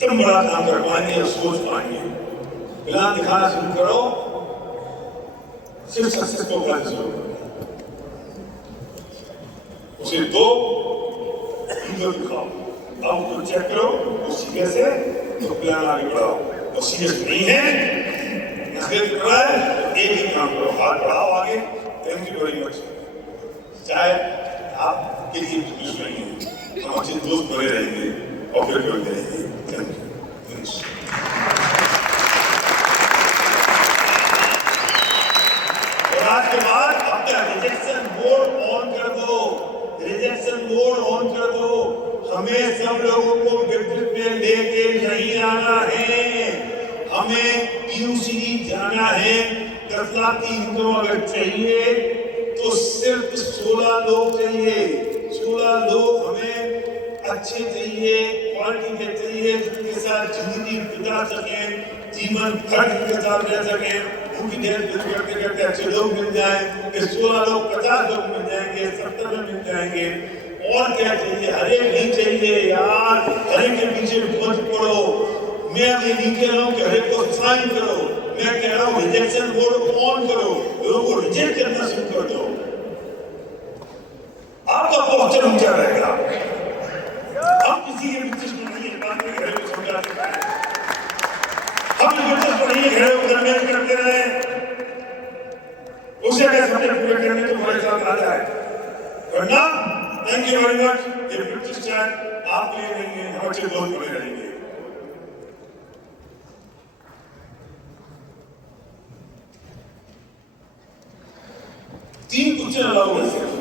तुम बड़ा काम कर पाएंगे और सोच पाएंगे। प्लान दिखाना शुरू करो, सिर्फ सक्सेस को प्लान शुरू करो, उसे 2 वीडियो दिखाओ, अब उसको चेक करो, वो सीरियस है तो प्लान आगे बढ़ाओ, और सीरियस नहीं है, नजर कर रहा है, एक ही काम करो, हाथ बढ़ाओ आगे। Thank you very much. चाहे आप के लिए कुछ नहीं है, हम अच्छे दोस्त बने रहेंगे और फिर करते रहेंगे। Thank you. और आज के बाद अपना रिजेक्शन मोड ऑन कर दो, रिजेक्शन मोड ऑन कर दो। हमें सब लोगों को विद्युत में लेके नहीं आना है, हमें पीयूसी जाना है। 10 लाख की इनकम अगर चाहिए तो सिर्फ 16 लोग चाहिए, 16 लोग हमें अच्छे चाहिए, क्वालिटी के चाहिए, जिनके साथ जिंदगी बिता सके, जीवन भर जिनके साथ रह सके, उनकी देखभाल करते करते अच्छे लोग मिल जाएं। 16 लोग 50 लोग मिल जाएंगे, 70 में मिल जाएंगे। और क्या चाहिए? हरे नहीं चाहिए यार, हरे के पीछे मत पड़ो। मैं अभी नहीं कह रहा हूँ कि हरे को साइन करो, मैं कह रहा हूँ रिजेक्शन बोर्ड ऑन करो, लोगों को रिजेक्ट करना शुरू कर दो, आपका पहुंचन ऊंचा रहेगा। हम किसी के ब्रिटिश को नहीं है, बात में घरे को समझा चुका है, हम ब्रिटिश को नहीं घरे को दरमियान करते रहे, उसे अगर सपने पूरे करने तो हमारे साथ आ जाए, वरना थैंक यू वेरी मच। ये ब्रिटिश शायद आपके लिए नहीं है, हम अच्छे दोस्त बने रहेंगे। तीन क्वेश्चन अलाउ है सिर्फ,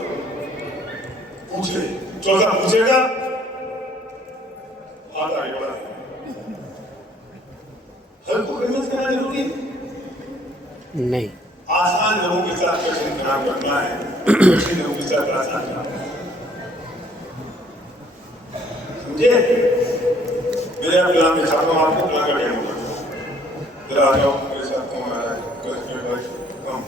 पूछे, चौथा पूछेगा आधा आगे बढ़ा। हर को कन्विंस करना जरूरी नहीं, आसान लोगों के साथ कैसे इंतजाम करना है, कठिन लोगों के साथ आसान काम, समझे? मेरे प्लान में छात्रों आपको प्लान का डेमो कर, जरा आ जाओ मेरे साथ, कौन आ रहा है? कम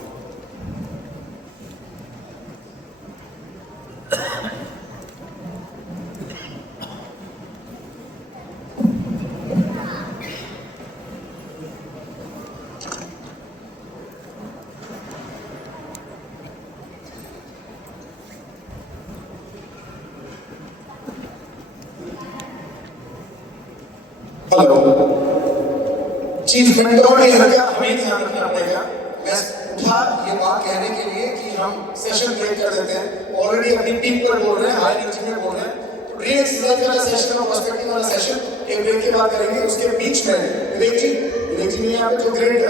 हेलो, चीफ मेंटोर ने क्या हमें ध्यान रखना पड़ेगा। मैं उठा ये बात कहने के लिए कि हम सेशन ब्रेक कर देते हैं, ऑलरेडी अपनी टीम पर बोल रहे हैं, हाई एनर्जी में बोल रहे हैं, तो री एक्सरसाइज वाला सेशन और पर्सपेक्टिव वाला सेशन एक ब्रेक के बाद करेंगे। उसके बीच में विवेक जी नहीं यहाँ पे जो ग्रेड